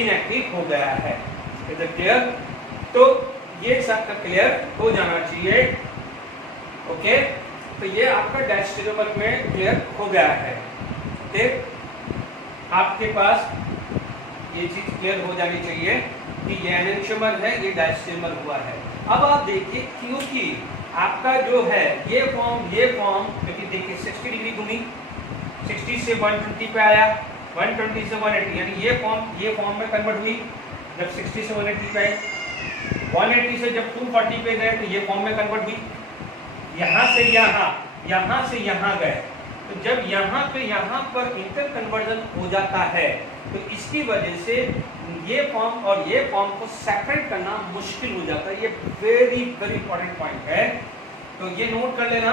इनएक्टिव हो गया है। Is it clear? तो ये सबका क्लियर हो जाना चाहिए, ओके। तो ये आपका डायस्टेरियोमर में क्लियर हो गया है, ठीक, आपके पास ये चीज क्लियर हो जानी चाहिए कि ये एनेंशियोमर है, ये डायस्टेरियोमर हुआ है। अब आप देखिए, क्योंकि आपका जो है ये फॉर्म क्योंकि देखिए 60 डिग्री घूमी, 60 से 120 पे आया, 120 से 180, यानी ये फॉर्म में कन्वर्ट हुई जब 60 से 180 पे आई, 180 से जब 240 पे गए तो ये फॉर्म में कन्वर्ट हुई, यहाँ से यहाँ से यहाँ गए, तो जब यहाँ पे यहाँ पर इंटर कन्वर्जन हो जाता है तो इसकी वजह से ये फॉर्म और ये फॉर्म को सेपरेट करना मुश्किल हो जाता है। ये वेरी वेरी इंपॉर्टेंट पॉइंट है, तो ये नोट कर लेना,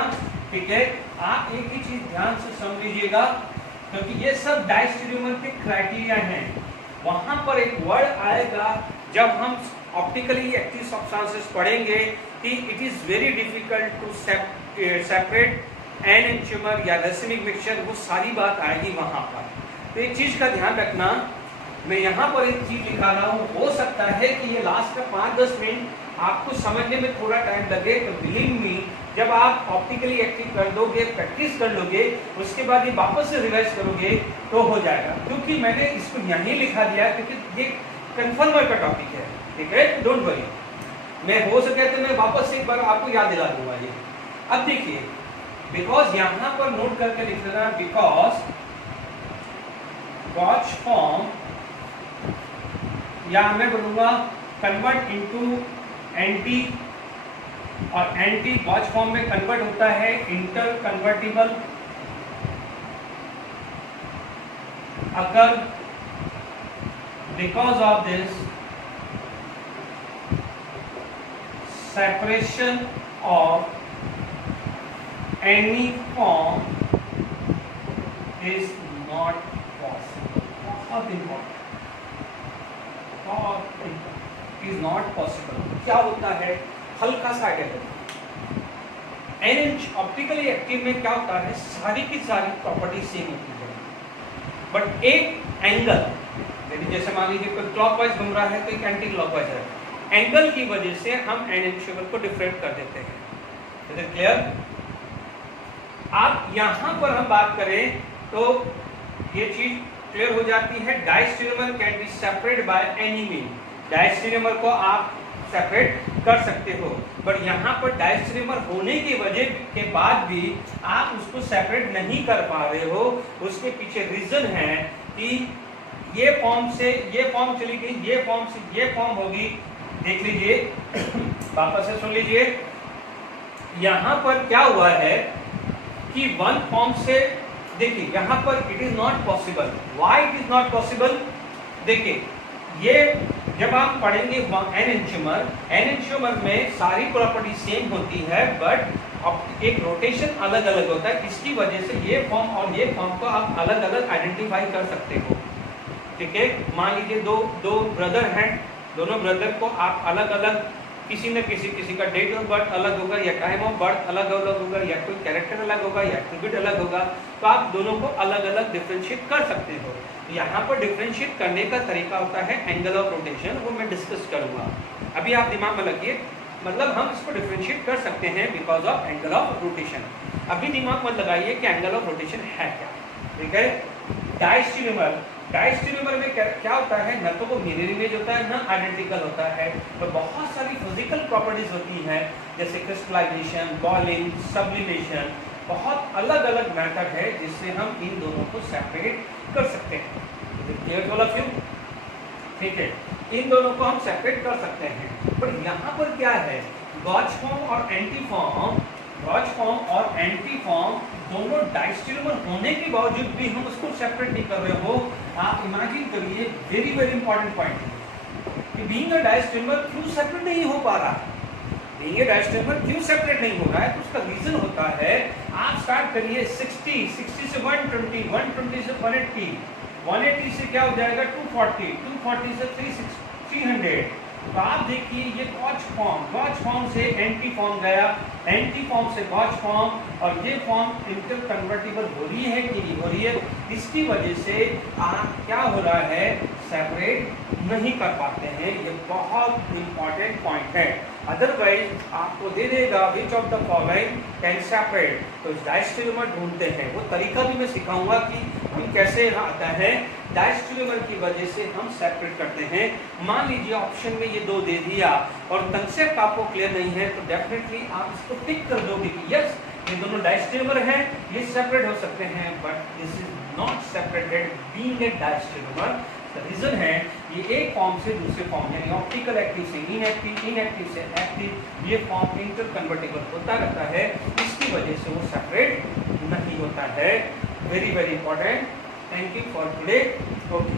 ठीक है। आप एक ही चीज ध्यान से समझ लीजिएगा, क्योंकि ये सब डायस्टेरियोमर के क्राइटेरिया हैं। वहां पर एक वर्ड आएगा जब हम ऑप्टिकली एक्टिव सब्सटेंसेस पढ़ेंगे कि it is very difficult to separate enantiomer या रेसिमिक मिक्सचर, वो सारी बात आएगी वहां पर। तो एक चीज का ध्यान रखना, मैं यहाँ पर एक चीज लिखा रहा हूँ, हो सकता है कि ये लास्ट का 5-10 मिनट आपको समझने में थोड़ा टाइम लगे, तो बिलीव मी, जब आप ऑप्टिकली एक्टिव कर दोगे, प्रैक्टिस कर लोगे, उसके बाद ये वापस से रिवाइज करोगे तो हो जाएगा। क्योंकि मैंने इसको यहीं लिखा दिया क्योंकि ये कन्फर्मर का टॉपिक है, ठीक है, डोंट वरी। मैं हो सके तो मैं वापस से एक बार आपको याद दिला दूंगा ये। अब देखिए, बिकॉज यहाँ पर नोट करके लिख देना, बिकॉज गॉच फॉर्म, या मैं बोलूंगा कन्वर्ट इनटू एंटी, और एंटी गॉच फॉर्म में कन्वर्ट होता है इंटर कन्वर्टिबल अगर because of this separation of any form is not possible. बहुत important, is not possible. क्या होता है, हल्का सा एन ऑप्टिकली एक्टिव में क्या होता है, सारी की सारी प्रॉपर्टी सेम होती है, बट एक एंगल, जैसे मान लीजिए कोई क्लॉकवाइज घूम रहा है तो एक एंटी क्लॉकवाइज है, एंगल की वजह से हम एनेंशियोमर को डिफरेंट कर देते हैं. Is it clear? आप यहां पर हम बात करें तो ये चीज क्लियर हो जाती है. Diastereomer can be separate by any mean. Diastereomer को आप सेपरेट कर सकते हो, बट यहाँ पर डायस्टेरियोमर होने की वजह के बाद भी आप उसको सेपरेट नहीं कर पा रहे हो. उसके पीछे रीजन है कि ये फॉर्म से ये फॉर्म चली गई, ये फॉर्म से ये फॉर्म होगी. देख लीजिए, वापस से सुन लीजिए. यहाँ पर क्या हुआ है कि वन फॉर्म से, देखिए यहाँ पर it is not possible. Why it is not possible? देखिए, ये जब आप पढ़ेंगे एनेंशियोमर में सारी प्रॉपर्टी सेम होती है, बट अब एक रोटेशन अलग अलग होता है. इसकी वजह से ये फॉर्म और ये फॉर्म को आप अलग अलग आइडेंटिफाई कर सकते हो. ठीक है, मान लीजिए दो ब्रदर हैं, दोनों ब्रदर को आप अलग अलग, किसी न किसी का डेट ऑफ बर्थ अलग होगा, या टाइम ऑफ बर्थ अलग अलग होगा, या कोई कैरेक्टर अलग होगा, या एट्रीब्यूट अलग होगा, तो आप दोनों को अलग अलग डिफरेंशिएट कर सकते हो. यहाँ पर डिफरेंशिएट करने का तरीका होता है एंगल ऑफ रोटेशन, वो मैं डिस्कस करूंगा. अभी आप दिमाग में रखिए, मतलब हम इसको डिफरेंशिएट कर सकते हैं because of angle of rotation. अभी दिमाग मत लगाइए कि एंगल ऑफ रोटेशन है क्या. ठीक है, डायस्टेरियोमर में क्या होता है, न तो वो मिरर इमेज होता है, न आइडेंटिकल होता है. तो बहुत सारी फिजिकल प्रॉपर्टीज होती हैं, जैसे क्रिस्टलाइजेशन, बॉइलिंग, सब्लिमेशन, बहुत अलग अलग मेथड है जिससे हम इन दोनों को सेपरेट कर सकते हैं. ठीक है, इन दोनों को हम सेपरेट कर सकते हैं. पर यहाँ पर क्या है, गॉच फॉर्म और एंटी फॉर्म, गॉच फॉर्म और एंटी फॉर्म दोनों डायस्टेरियोमर होने के बावजूद भी हम उसको सेपरेट नहीं कर रहे हो. आप इमेजिन करिए, वेरी वेरी इंपॉर्टेंट पॉइंट है कि बीइंग अ डायस्टेरियोमर क्यों सेपरेट नहीं हो पा रहा है. ये डायस्टेरियोमर क्यों सेपरेट नहीं हो रहा है, तो उसका रीजन होता है, आप स्टार्ट करिए 60 से 120, 120 से 180, 180 से क्या हो जाएगा 240, 240 से 300. तो आप देखिए, ये गॉच फॉर्म से एंटी फॉर्म गया, एंटी फॉर्म से गॉच फॉर्म, और ये फॉर्म इंटर कन्वर्टिबल हो रही है कि नहीं हो रही है. इसकी वजह से आप क्या हो रहा है, सेपरेट नहीं कर पाते हैं. ये बहुत इंपॉर्टेंट पॉइंट है. अदरवाइज आपको दे देगा विच of the following can separate, तो डायस्टेरियोमर ढूंढते हैं. वो तरीका भी मैं सिखाऊंगा कि हम कैसे आता है डायस्टेरियोमर की वजह से हम सेपरेट करते हैं. मान लीजिए ऑप्शन में ये दो दे दिया और कंसेप्ट आपको क्लियर नहीं है, तो डेफिनेटली आप इसको टिक कर दोगे कि यस, ये दोनों डायस्टेरियोमर हैं, ये सेपरेट हो सकते हैं, but this is not separated being a diastereomer. Reason है, ये एक फॉर्म से दूसरे फॉर्म, यानी ऑप्टिकल एक्टिव से इनएक्टिव, इनएक्टिव से एक्टिव, ये फॉर्म इंटर कन्वर्टेबल होता रहता है. इसकी वजह से वो सेपरेट नहीं होता है. Very very important. Thank you for today. Okay.